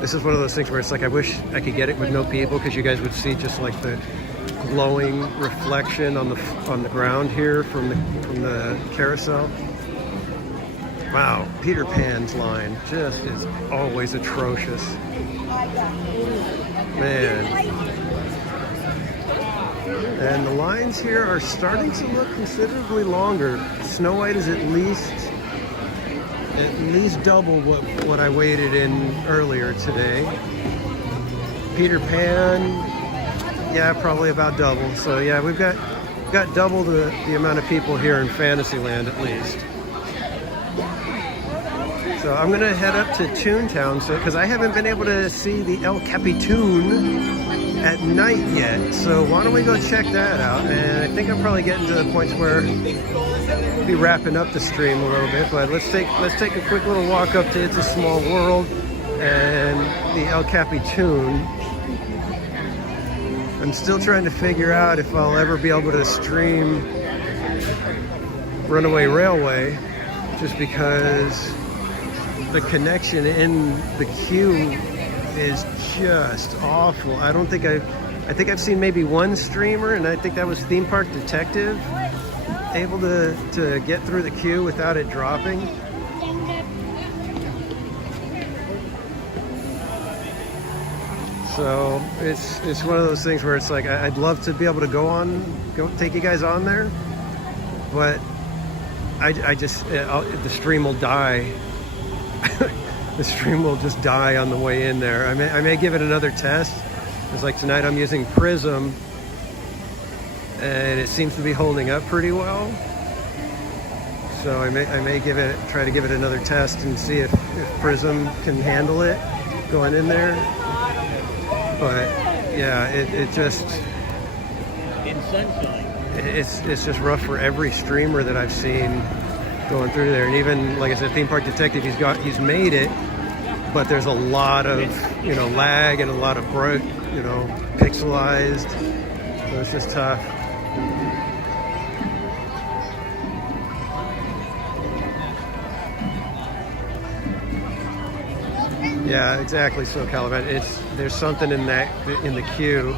This is one of those things where it's like I wish I could get it with no people, because you guys would see just like the glowing reflection on the ground here from the carousel. Wow, Peter Pan's line just is always atrocious. Man. And the lines here are starting to look considerably longer. Snow White is at least double what I waited in earlier today. Peter Pan, yeah, probably about double. So yeah, we've got double the amount of people here in Fantasyland at least. So I'm gonna head up to Toontown, because I haven't been able to see the El Capitan at night yet. So why don't we go check that out? And I think I'm probably getting to the point where we'll be wrapping up the stream a little bit. But let's take a quick little walk up to It's a Small World and the El Capitan. I'm still trying to figure out if I'll ever be able to stream Runaway Railway, just because the connection in the queue is just awful. I think I've seen maybe one streamer, and I think that was Theme Park Detective, able to get through the queue without it dropping. So it's one of those things where it's like I'd love to be able to go take you guys on there, but the stream will die. The stream will just die on the way in there. I may give it another test. It's like tonight I'm using Prism, and it seems to be holding up pretty well. So I may try to give it another test and see if Prism can handle it going in there. But yeah, it just In sunshine. it's just rough for every streamer that I've seen going through there. And even, like I said, Theme Park Detective, he's made it, but there's a lot of lag and a lot of pixelized, so it's just tough. Yeah, exactly. So Caliban, there's something in the queue.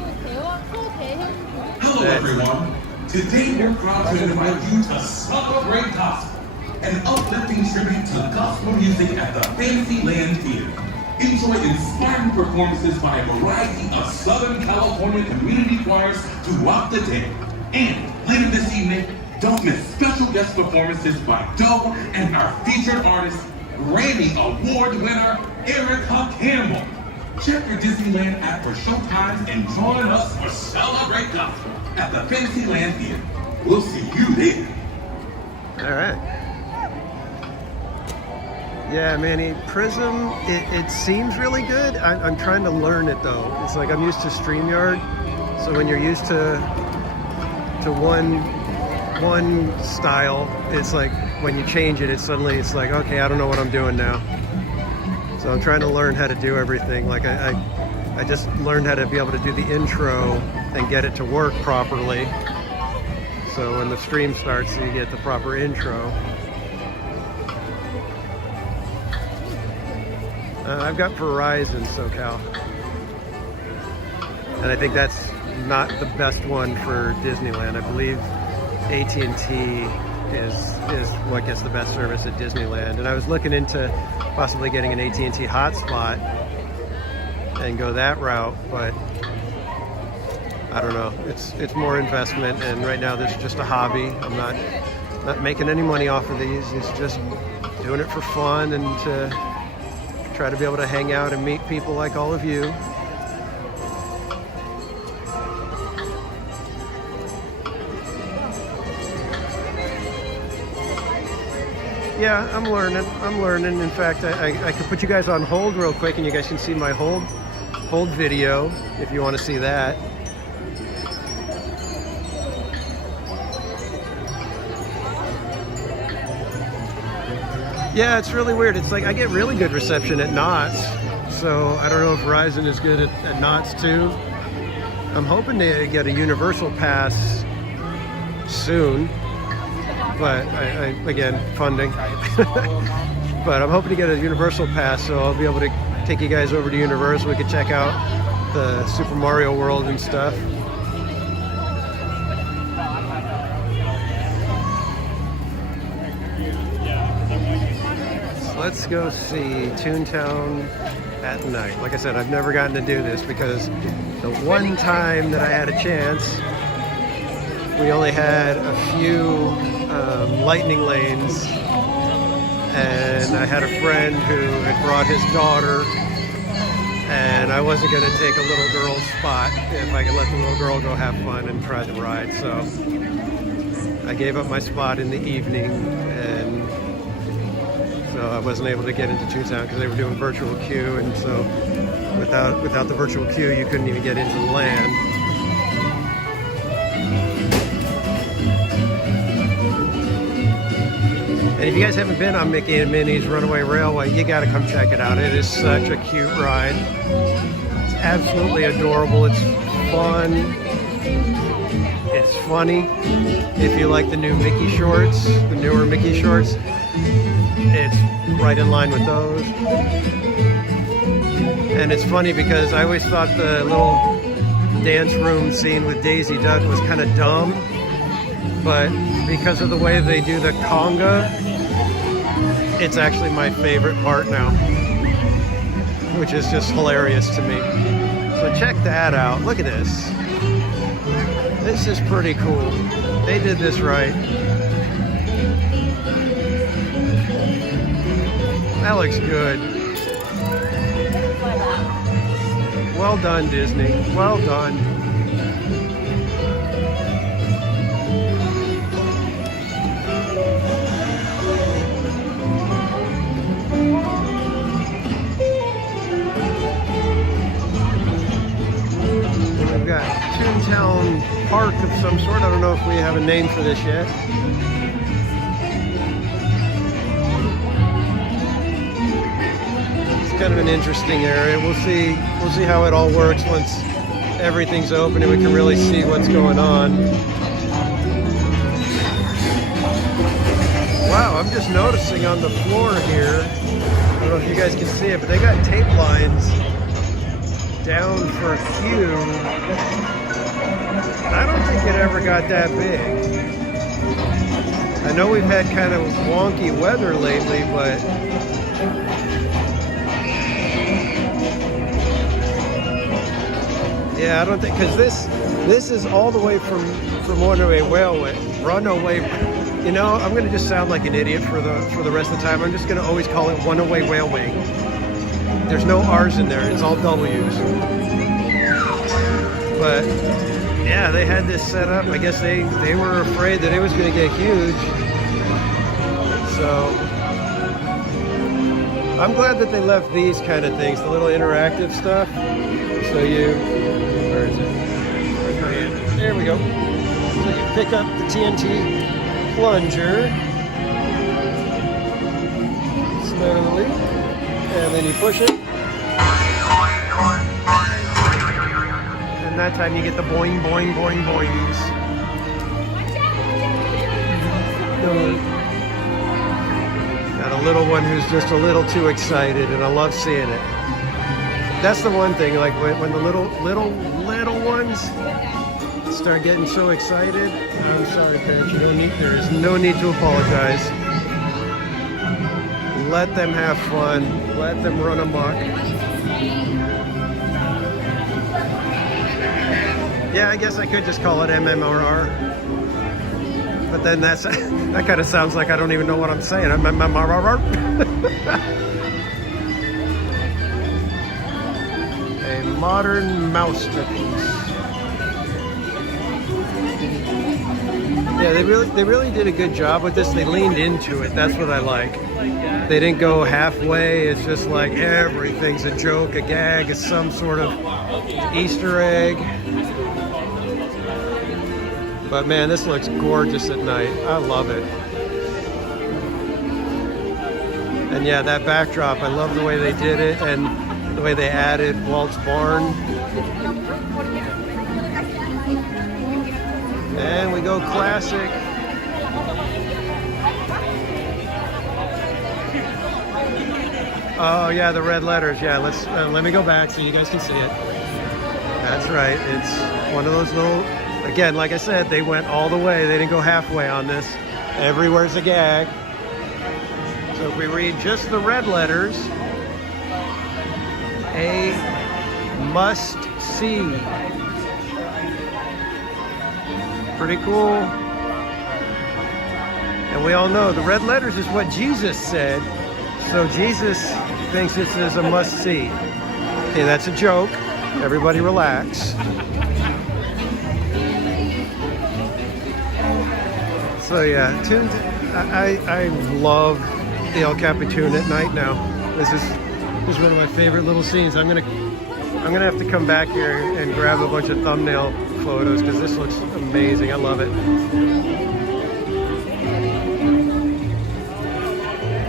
Hello everyone. Today we're proud to invite you to celebrate gospel, an uplifting tribute to gospel music at the Fantasyland Theater. Enjoy inspiring performances by a variety of Southern California community choirs throughout the day. And later this evening, don't miss special guest performances by Doe and our featured artist, Grammy Award winner, Erica Campbell. Check your Disneyland app for showtimes and join us for Celebrate Gospel at the Fantasyland Theater. We'll see you there. All right. Yeah, Manny, Prism, it seems really good. I'm trying to learn it though. It's like I'm used to StreamYard, so when you're used to one style, it's like when you change it, it's like, okay, I don't know what I'm doing now. So I'm trying to learn how to do everything. Like I just learned how to be able to do the intro and get it to work properly. So when the stream starts, you get the proper intro. I've got Verizon SoCal, and I think that's not the best one for Disneyland. I believe AT&T is what gets the best service at Disneyland, and I was looking into possibly getting an AT&T hotspot and go that route, but I don't know. It's more investment, and right now this is just a hobby. I'm not making any money off of these. It's just doing it for fun and to try to be able to hang out and meet people like all of you. Yeah, I'm learning. In fact, I could put you guys on hold real quick and you guys can see my hold video if you want to see that. Yeah, it's really weird. It's like I get really good reception at Knott's, so I don't know if Verizon is good at Knott's too. I'm hoping to get a Universal Pass soon, but again, funding. But I'm hoping to get a Universal Pass, so I'll be able to take you guys over to Universal. We could check out the Super Mario World and stuff. So let's go see Toontown at night. Like I said, I've never gotten to do this because the one time that I had a chance, we only had a few lightning lanes, and I had a friend who had brought his daughter, and I wasn't going to take a little girl's spot if I could let the little girl go have fun and try the ride. So I gave up my spot in the evening, and so I wasn't able to get into Toontown because they were doing virtual queue, and so without the virtual queue, you couldn't even get into the land. And if you guys haven't been on Mickey and Minnie's Runaway Railway, you got to come check it out. It is such a cute ride. It's absolutely adorable. It's fun. It's funny. If you like the new Mickey shorts, the newer Mickey shorts, it's right in line with those. And it's funny because I always thought the little dance room scene with Daisy Duck was kind of dumb, but because of the way they do the conga, it's actually my favorite part now, which is just hilarious to me. So check that out. Look at this. This is pretty cool. They did this right. That looks good. Well done, Disney. Well done. We've got Toontown Park of some sort. I don't know if we have a name for this yet. Kind of an interesting area. We'll see how it all works once everything's open and we can really see what's going on. Wow, I'm just noticing on the floor here, I don't know if you guys can see it, but they got tape lines down for queue. I don't think it ever got that big. I know we've had kind of wonky weather lately, but yeah, I don't think, because this is all the way from Runaway. You know, I'm going to just sound like an idiot for the rest of the time. I'm just going to always call it Runaway Railway. There's no R's in there. It's all W's. But yeah, they had this set up. I guess they were afraid that it was going to get huge. So I'm glad that they left these kind of things, the little interactive stuff. So where is it? There we go. So you pick up the TNT plunger slowly, and then you push it. And that time you get the boing, boing, boing, boings. Got a little one who's just a little too excited, and I love seeing it. That's the one thing, like when the little ones start getting so excited. I'm sorry, parents, there is no need to apologize. Let them have fun. Let them run amok. Yeah, I guess I could just call it MMRR. But then that kind of sounds like I don't even know what I'm saying. MMRR. A modern masterpiece. Yeah, they really did a good job with this. They leaned into it. That's what I like. They didn't go halfway. It's just like everything's a joke, a gag, it's some sort of Easter egg. But man, this looks gorgeous at night. I love it. And yeah, that backdrop, I love the way they did it and the way they added Walt's barn. And we go classic. Oh yeah, the red letters. Yeah, let me go back so you guys can see it. That's right. It's one of those little, again, like I said, they went all the way. They didn't go halfway on this. Everywhere's a gag. So if we read just the red letters, a must see. Pretty cool. And we all know the red letters is what Jesus said. So Jesus thinks this is a must see. Okay, that's a joke. Everybody relax. So yeah, I love the El Capitan at night now. This is one of my favorite little scenes. I'm gonna have to come back here and grab a bunch of thumbnail photos because this looks amazing. I love it.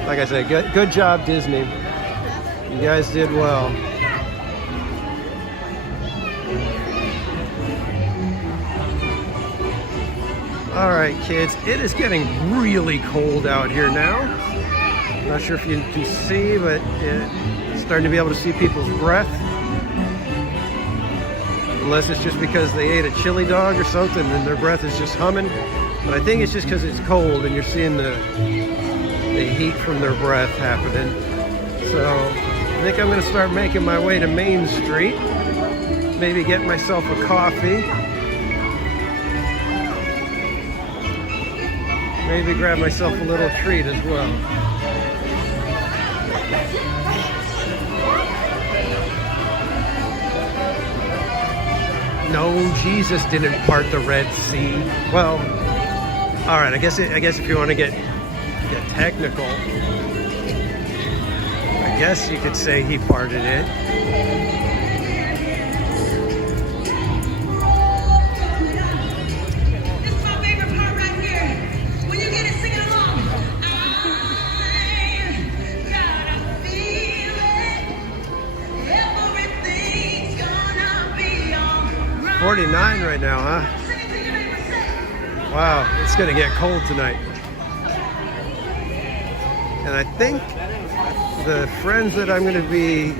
Like I said, good job, Disney. You guys did well. All right, kids, it is getting really cold out here now. Not sure if you can see, but it's starting to be able to see people's breath. Unless it's just because they ate a chili dog or something and their breath is just humming. But I think it's just because it's cold and you're seeing the heat from their breath happening. So I think I'm going to start making my way to Main Street. Maybe get myself a coffee. Maybe grab myself a little treat as well. No, Jesus didn't part the Red Sea. Well, all right. I guess if you want to get technical, I guess you could say he parted it. This is my favorite part right here. When you get it, sing it along. I gotta feel it. Everything's gonna be alright. 49 right now, huh? Wow, it's gonna get cold tonight. And I think the friends that I'm gonna be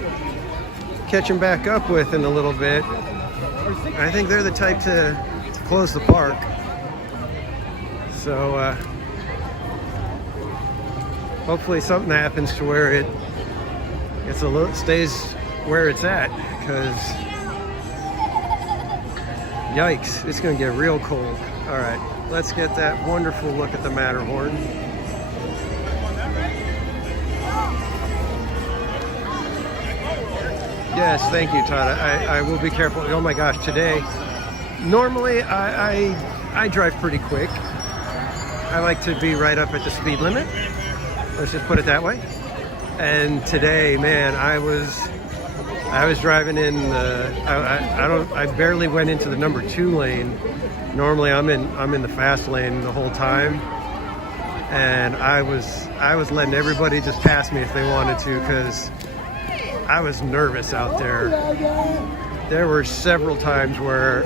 catching back up with in a little bit, I think they're the type to close the park. So hopefully something happens to where it stays where it's at, because yikes, it's gonna get real cold. All right, let's get that wonderful look at the Matterhorn. Yes, thank you, Todd. I will be careful. Oh my gosh, today, normally I drive pretty quick. I like to be right up at the speed limit. Let's just put it that way. And today, man, I was driving in I barely went into the number 2 lane. Normally I'm in the fast lane the whole time. And I was letting everybody just pass me if they wanted to, because I was nervous out there. There were several times where,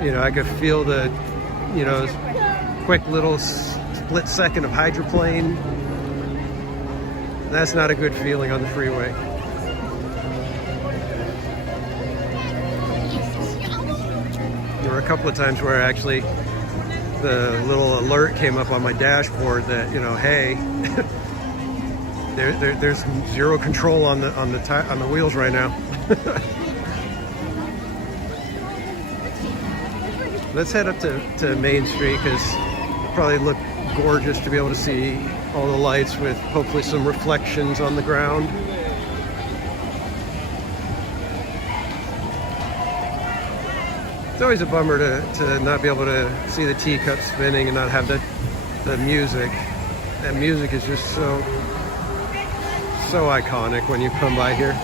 I could feel the, quick little split second of hydroplane. That's not a good feeling on the freeway. There were a couple of times where actually the little alert came up on my dashboard that, hey, there's zero control on the wheels right now. Let's head up to Main Street, because it'll probably look gorgeous to be able to see all the lights with hopefully some reflections on the ground. It's always a bummer to not be able to see the teacup spinning and not have the music. That music is just so iconic when you come by here.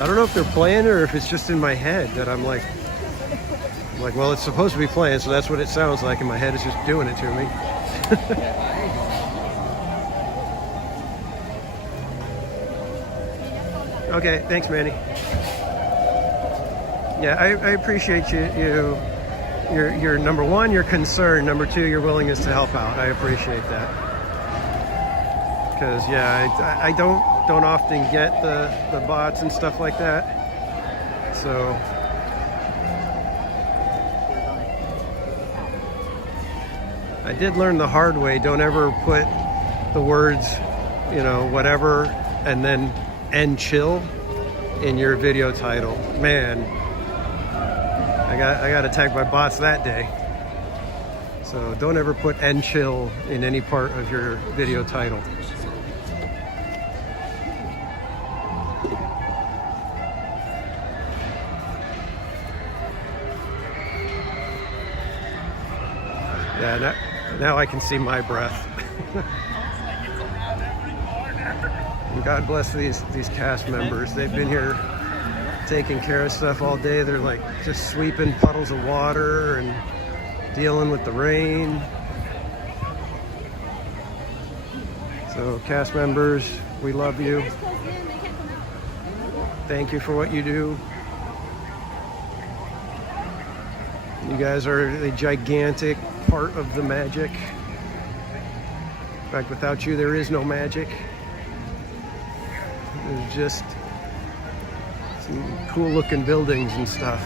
I don't know if they're playing or if it's just in my head that I'm like, well, it's supposed to be playing, so that's what it sounds like, and my head is just doing it to me. Okay, thanks, Manny. Yeah, I appreciate your number one, your concern. Number two, your willingness to help out. I appreciate that. Because yeah, I don't often get the bots and stuff like that. So I did learn the hard way. Don't ever put the words, you know, whatever, and then "and chill" in your video title. Man, I got attacked by bots that day. So don't ever put "and chill" in any part of your video title. Yeah, now I can see my breath. And God bless these cast members. They've been here taking care of stuff all day. They're like just sweeping puddles of water and dealing with the rain. So cast members, we love you. Thank you for what you do. You guys are a gigantic part of the magic. In fact, without you, there is no magic. There's just some cool looking buildings and stuff.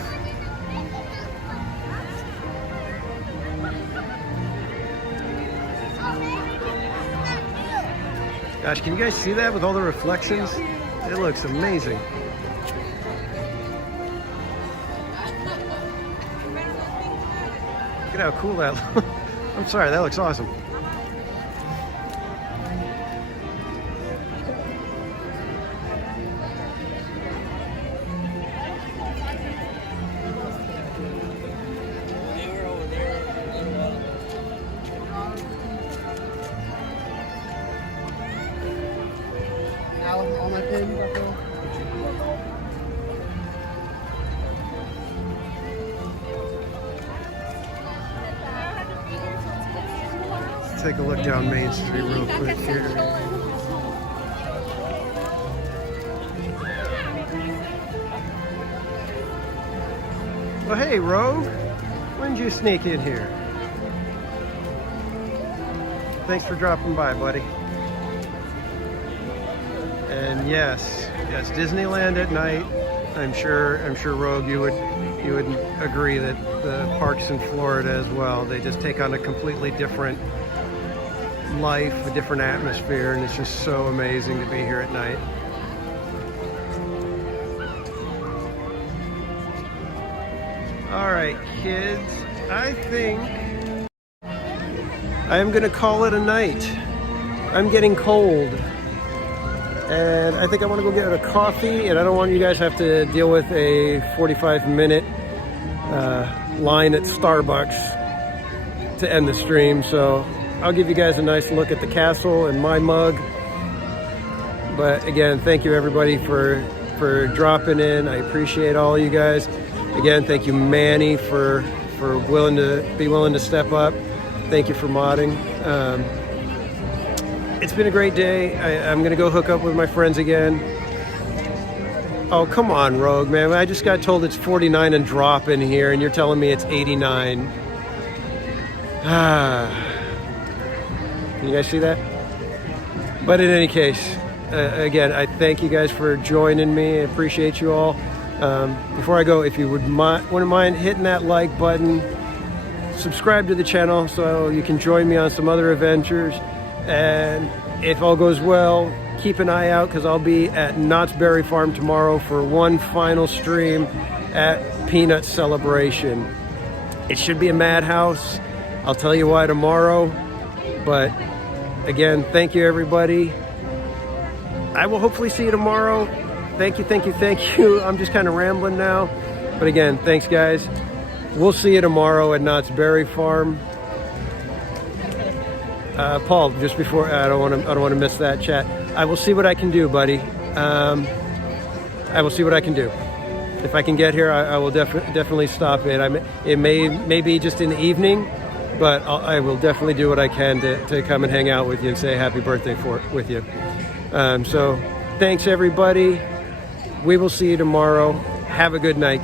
Gosh, can you guys see that with all the reflections? It looks amazing. Look at how cool that looks. I'm sorry, that looks awesome. All my pins, I feel. Let's take a look down Main Street real quick here. Well, hey, Rogue. When did you sneak in here? Thanks for dropping by, buddy. And yes, Disneyland at night. I'm sure, Rogue, you would agree that the parks in Florida as well, they just take on a completely different life, a different atmosphere, and it's just so amazing to be here at night. All right, kids, I think I am gonna call it a night. I'm getting cold. And I think I want to go get a coffee, and I don't want you guys to have to deal with a 45-minute line at Starbucks to end the stream. So I'll give you guys a nice look at the castle and my mug. But again, thank you everybody for dropping in. I appreciate all you guys. Again, thank you Manny for willing to step up. Thank you for modding. It's been a great day. I'm gonna go hook up with my friends again. Oh, come on, Rogue, man. I just got told it's 49 and drop in here, and you're telling me it's 89. Can you guys see that? But in any case, again, I thank you guys for joining me. I appreciate you all. Before I go, if you wouldn't mind hitting that like button, subscribe to the channel so you can join me on some other adventures. And if all goes well, keep an eye out because I'll be at Knott's Berry Farm tomorrow for one final stream at Peanut Celebration. It should be a madhouse. I'll tell you why tomorrow. But again, thank you everybody. I will hopefully see you tomorrow. Thank you. I'm just kind of rambling now. But again, thanks guys. We'll see you tomorrow at Knott's Berry Farm. Paul, just before I don't want to miss that chat. I will see what I can do, buddy. I will see what I can do. If I can get here, I will definitely stop in. It may be just in the evening, but I will definitely do what I can to come and hang out with you and say happy birthday with you. So thanks, everybody. We will see you tomorrow. Have a good night.